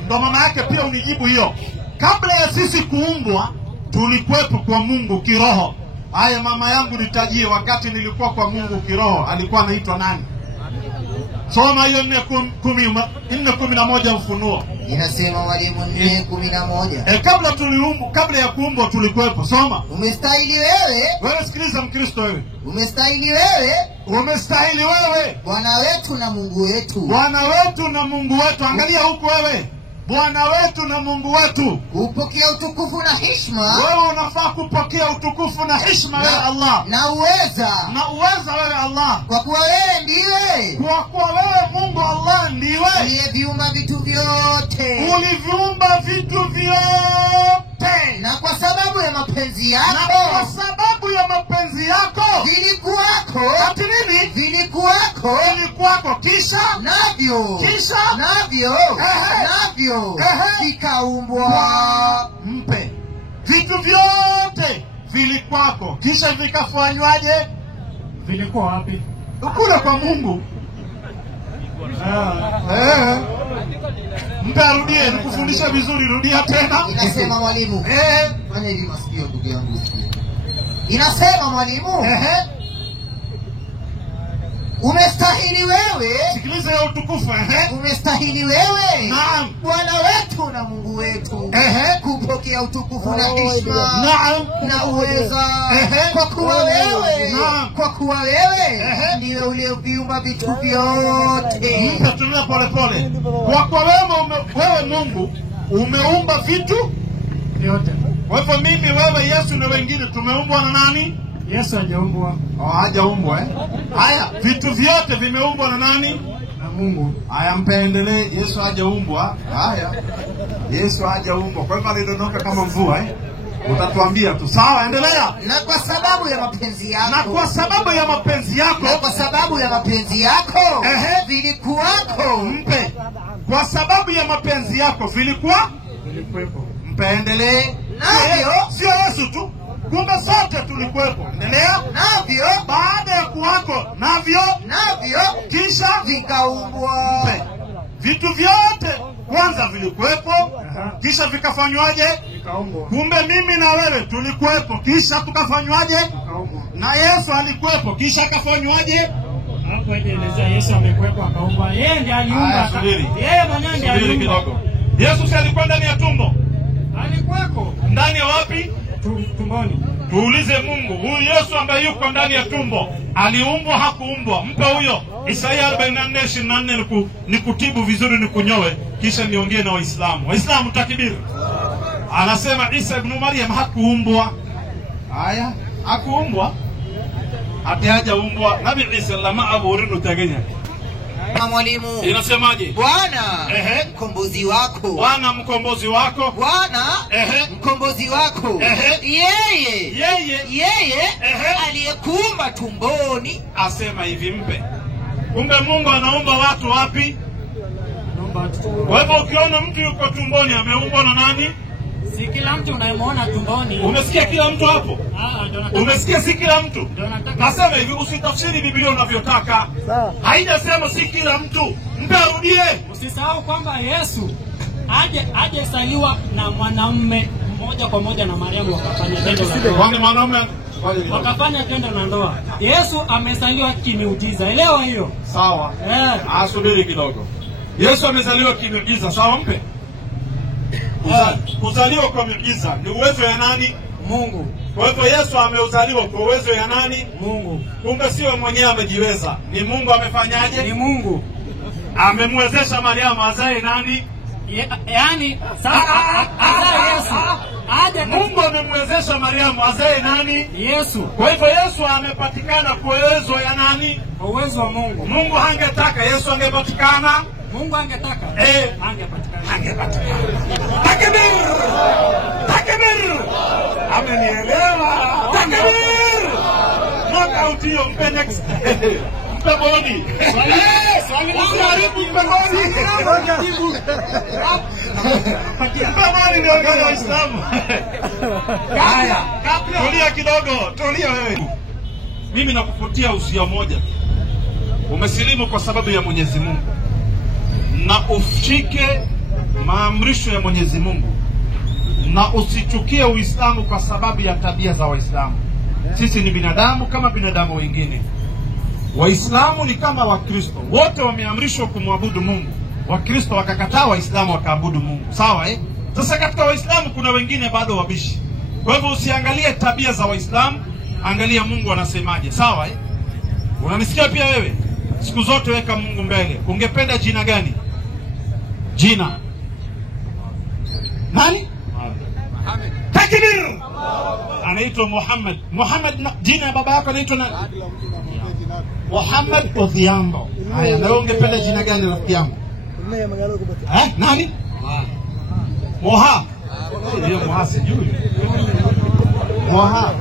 ndo mama yake pia unijibu hiyo. Kabla ya sisi kuumbwa tulikuwepo kwa Mungu kiroho. Haya, mama yangu nitajie, wakati nilikuwa kwa Mungu kiroho alikuwa anaitwa nani? Soma hiyo 4:11 Ufunuo. Inasema mwalimu 4:11. Kabla ya kuumbwa tulikuwepo. Soma. Umestahili wewe. Wewe sikiliza Mkristo wewe. Umestahili wewe. Umestahili wewe. Bwana wetu na Mungu wetu. Bwana wetu na Mungu wetu. Angalia huku wewe. Bwana wetu na Mungu wetu. Kupokea utukufu na heshima. Wewe unafaa kupokea utukufu na heshima wewe Allah. Na uweza wewe Allah. Kwa kuwa wewe ndiwe. Kwa kuwa wewe Mungu Allah ndiwe uliyeviumba vitu vyote. Uliviumba vitu vyote. Na kwa sababu ya mapenzi yako. Vilikuwako. Ati nini? Vilikuwako. Kisha. Navyo. Vikaumbwa. Mpe. Vitu vyote vilikuwako. Kisha vikafanywaje? Vilikuwa wapi? Kule kwa Mungu. Mpe arudie, nikufundisha vizuri, rudia tena. Inasema mwalimu. Fanya hivi masikio ndugu yangu. Inasema mwalimu. Umestahili wewe. Sikiliza ya utukufu. Umestahili wewe. Naam. Bwana wetu na Mungu wetu. Kupokea utukufu na heshima. Naam. Na uweza. Kwa kuwa wewe ndiwe uliyeviumba vitu vyote. Mtatumia pole pole. Kwa kuwa wewe Mungu umeumba vitu vyote. Kwa hivyo mimi, wewe, Yesu na wengine tumeumbwa na nani? Yesu hajaumbwa. Hajaumbwa Haya, vitu vyote vimeumbwa na nani? Na Mungu. Haya, mpeendelee. Yesu hajaumbwa. Haya. Yesu hajaumbwa. Kwa hivyo alidondoka kama mvua Utatuambia tu. Sawa, endelea. Na kwa sababu ya mapenzi yako. Vilikuwako. Mpe. Kwa sababu ya mapenzi yako vilikuwepo. Mpe, navyo. Sio Yesu tu. Kumbe sote tulikuwepo. Endelea. Navyo. Baada ya kuwako. Navyo. Kisha. Vikaumbwa. Vitu vyote kwanza vilikuwepo. Kisha vikafanywaje? Vikaumbwa. Kumbe mimi na wewe tulikuwepo. Kisha tukafanywaje? Vikaumbwa. Na Yesu alikuwepo. Kisha akafanywaje? Hapo eleza Yesu amekuwepo akaumbwa. Yeye ndiye aliumba. Yeye mwenyewe ndiye aliumba. Yesu si alikuwa ndani ya tumbo? Alikuwako. Ndani ya wapi? Tumboni. Tuulize Mungu, huyu Yesu ambaye yuko ndani ya tumbo aliumbwa hakuumbwa? Mpe huyo. Isaya 44:24 nikutibu vizuri, nikunyoe kisha niongee na Waislamu. Waislamu takbir. Anasema Isa ibn Maryam hakuumbwa. Haya, hakuumbwa. Hajaumbwa. Nabii Isa lama aburinu taganya. Mwalimu. Inasemaje? Bwana mkombozi wako. Bwana mkombozi wako. Bwana mkombozi wako. Yeye aliyekuumba tumboni. Asema hivi, mpe. Kumbe Mungu anaumba watu wapi? Kwa hivyo ukiona mtu yuko tumboni ameumbwa na nani? Si kila mtu unayemwona tumboni. Umesikia kila mtu hapo? Umesikia si kila mtu? Nasema hivi, usitafsiri Biblia unavyotaka. Haijasema si kila mtu. Mpe arudie. Usisahau kwamba Yesu hajasaliwa na mwanamume moja kwa moja na Mariamu wakafanya tendo la ndoa. Kwani mwanamume wakafanya tendo la ndoa. Yesu amezaliwa kimiujiza. Elewa hiyo. Sawa. Asubiri kidogo. Yesu amezaliwa kimiujiza. Sawa, mpe. Kuzaliwa kwa miujiza ni uwezo ya nani? Mungu. Kwa hivyo Yesu ameuzaliwa kwa uwezo ya nani? Mungu. Kumbe sio mwenyewe amejiweza. Ni Mungu amefanyaje? Ni Mungu. Amemwezesha Mariamu azae nani? Yaani sasa azae Yesu. aje Mungu amemwezesha Mariamu azae nani? Yesu. Kwa hivyo Yesu amepatikana kwa uwezo ya nani? Kwa uwezo wa Mungu. Mungu hangetaka Yesu angepatikana? Mungu angetaka angepatikana. Angepatikana. Takbir! Takbir! Amenielewa. Takbir! Knockout hiyo, mpe next. Mpe boni. Swali msiharibu, mpe boni. Mpe boni ndio gani Waislamu. Haya, tulia kidogo, tulia wewe. Mimi nakufutia usia moja. Umesilimu kwa sababu ya Mwenyezi Mungu. Na ushike maamrisho ya Mwenyezi Mungu. Na usichukie Uislamu kwa sababu ya tabia za Waislamu. Sisi ni binadamu kama binadamu wengine. Waislamu ni kama Wakristo. Wote wameamrishwa kumwabudu Mungu. Wakristo wakakataa, Waislamu wakaabudu Mungu. Sawa Sasa katika Waislamu kuna wengine bado wabishi. Kwa hivyo usiangalie tabia za Waislamu, angalia Mungu anasemaje. Sawa Unanisikia pia wewe? Siku zote weka Mungu mbele. Ungependa jina gani? Jina nani? Muhammad. Takbir! Anaitwa Muhammad. Muhammad jina ya baba yako anaitwa nani? Muhammad Odhiambo. Haya, na wewe ungependa jina gani rafiki yangu? Nani? Moha. Ndio Moha sijui. Moha.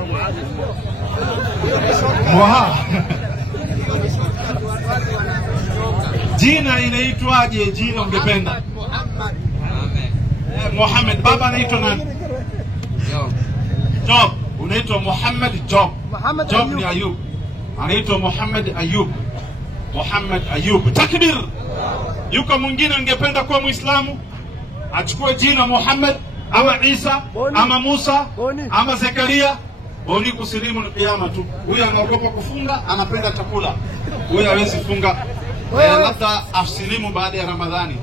Moha. Jina inaitwaje? Jina ungependa? Muhammad. Baba anaitwa nani? Job. Unaitwa Muhammad Job. Job ni Ayub. Anaitwa Muhammad Ayub. Muhammad Ayub. Takbir! Yuko mwingine ungependa kuwa Muislamu? Achukue jina Muhammad ama Isa ama Musa ama Zakaria. Boni kusilimu ni kiyama tu. Huyu anaogopa kufunga, anapenda chakula. Huyu hawezi funga. Labda asilimu baada ya Ramadhani.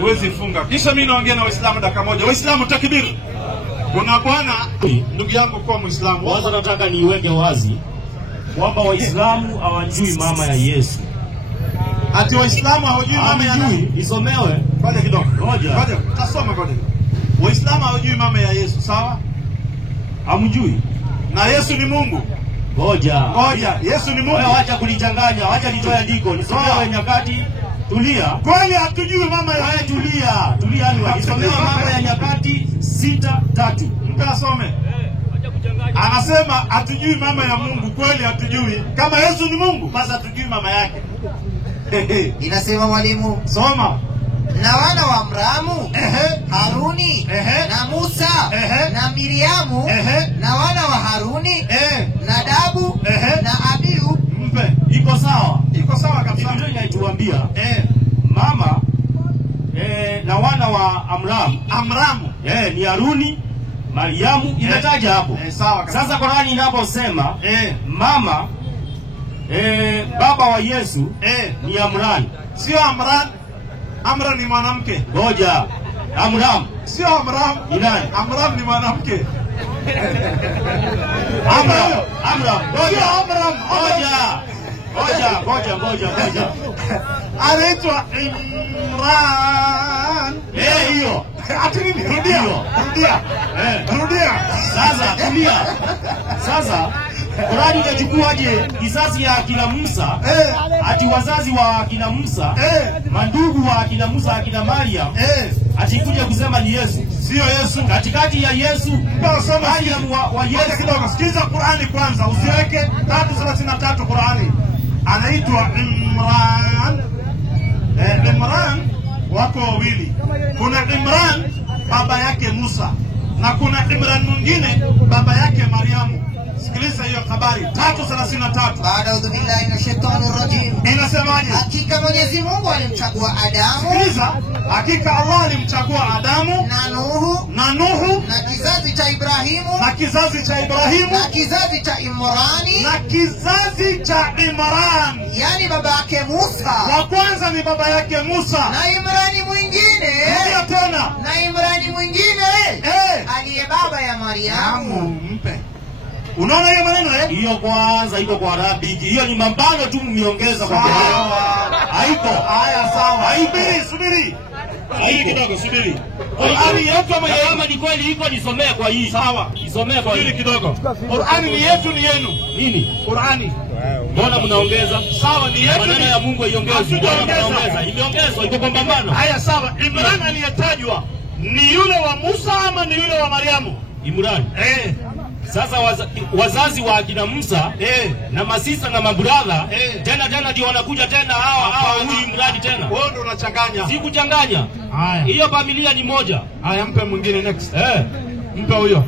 Huwezi funga. Kisha mimi naongea na Waislamu dakika moja. Waislamu takbir! Kuna bwana ndugu yangu kwa Muislamu. Kwanza nataka niweke wazi kwamba Waislamu hawajui mama ya Yesu. Ati Waislamu hawajui mama ya Yesu? Isomewe. Ngoja kidogo. Ngoja. Tasoma ngoja. Waislamu hawajui mama ya Yesu, sawa? Hamjui. Na Yesu ni Mungu. Ngoja. Yesu ni Mungu. Wewe acha kulichanganya, acha nitoe andiko. Nisomewe Nyakati. Tulia. Kwani hatujui mama ya Yesu? Tulia ni wakisomewa Mambo ya Nyakati 6:3. Mtasome. Anasema hatujui mama ya Mungu. Kweli hatujui. Kama Yesu ni Mungu, basi hatujui mama yake. Inasema mwalimu, soma. Na wana wa Abrahamu, Haruni, na Musa, na Miriamu, na wana wa Haruni, Nadabu, na Abihu. Mpe. Iko sawa? Iko sawa kabisa. Ndio inaituambia mama na wana wa Amramu ni Haruni, Mariamu imetaja hapo. Sawa kabisa. Sasa Qur'ani inaposema mama baba wa Yesu ni Amran. Sio Amran. Amran ni mwanamke. Ngoja. Amram. Sio Amram. Ni nani? Amram ni mwanamke. Amram. Ngoja. Amram. Ngoja. Anaitwa Imran. Hiyo. Ati nini? Rudia. Sasa tulia. Sasa Qur'ani inachukuaje kizazi ya akina Musa? Ati wazazi wa akina Musa, mandugu wa akina Musa, akina Maryam, ati kuja kusema ni Yesu. Sio Yesu. Katikati ya Yesu, Maryam wa Yesu. Kidogo, sikiza Qur'ani kwanza, usiweke 3:33 Qur'ani. Anaitwa Imran. Imran wako wawili. Kuna Imran baba yake Musa na kuna Imran mwingine baba yake Mariamu. Sikiliza hiyo habari 3:33. Baada udhubillahi na shaitani rajim. Inasemaje? Hakika Mwenyezi Mungu alimchagua Adamu. Sikiliza, hakika Allah alimchagua Adamu na Nuhu na kizazi cha Ibrahimu na kizazi cha Ibrahimu na kizazi cha Imrani na kizazi cha Imran. Yani baba yake Musa. Wa kwanza ni baba yake Musa. Na Imrani mwingine. Ndio tena. Na Imrani mwingine aliye baba ya Mariamu. Mpe. Unaona hiyo maneno Hiyo kwanza iko kwa Arabiki. Hiyo ni mambano tu mniongeza kwa Qur'ani. Haiko. Haya sawa. Haiko. Subiri. Kidogo subiri. Qur'ani yetu ama yenu? Kama ni kweli iko nisomee kwa hii. Sawa. Nisomee kwa hii kidogo. Qur'ani ni yetu ni yenu. Nini? Qur'ani. Mbona mnaongeza? Sawa, ni yetu. Maneno ya Mungu iongezwe. Mnaongeza. Imeongezwa iko pambano. Haya sawa. Imran aliyetajwa ni yule wa Musa ama ni yule wa Mariamu? Imran. Sasa wazazi wa akina Musa na masista na mabrother tena ndio wanakuja tena hawa huyu Imran tena. Wewe ndio unachanganya. Si kuchanganya. Haya. Hiyo familia ni moja. Haya, mpe mwingine next. Mpe huyo.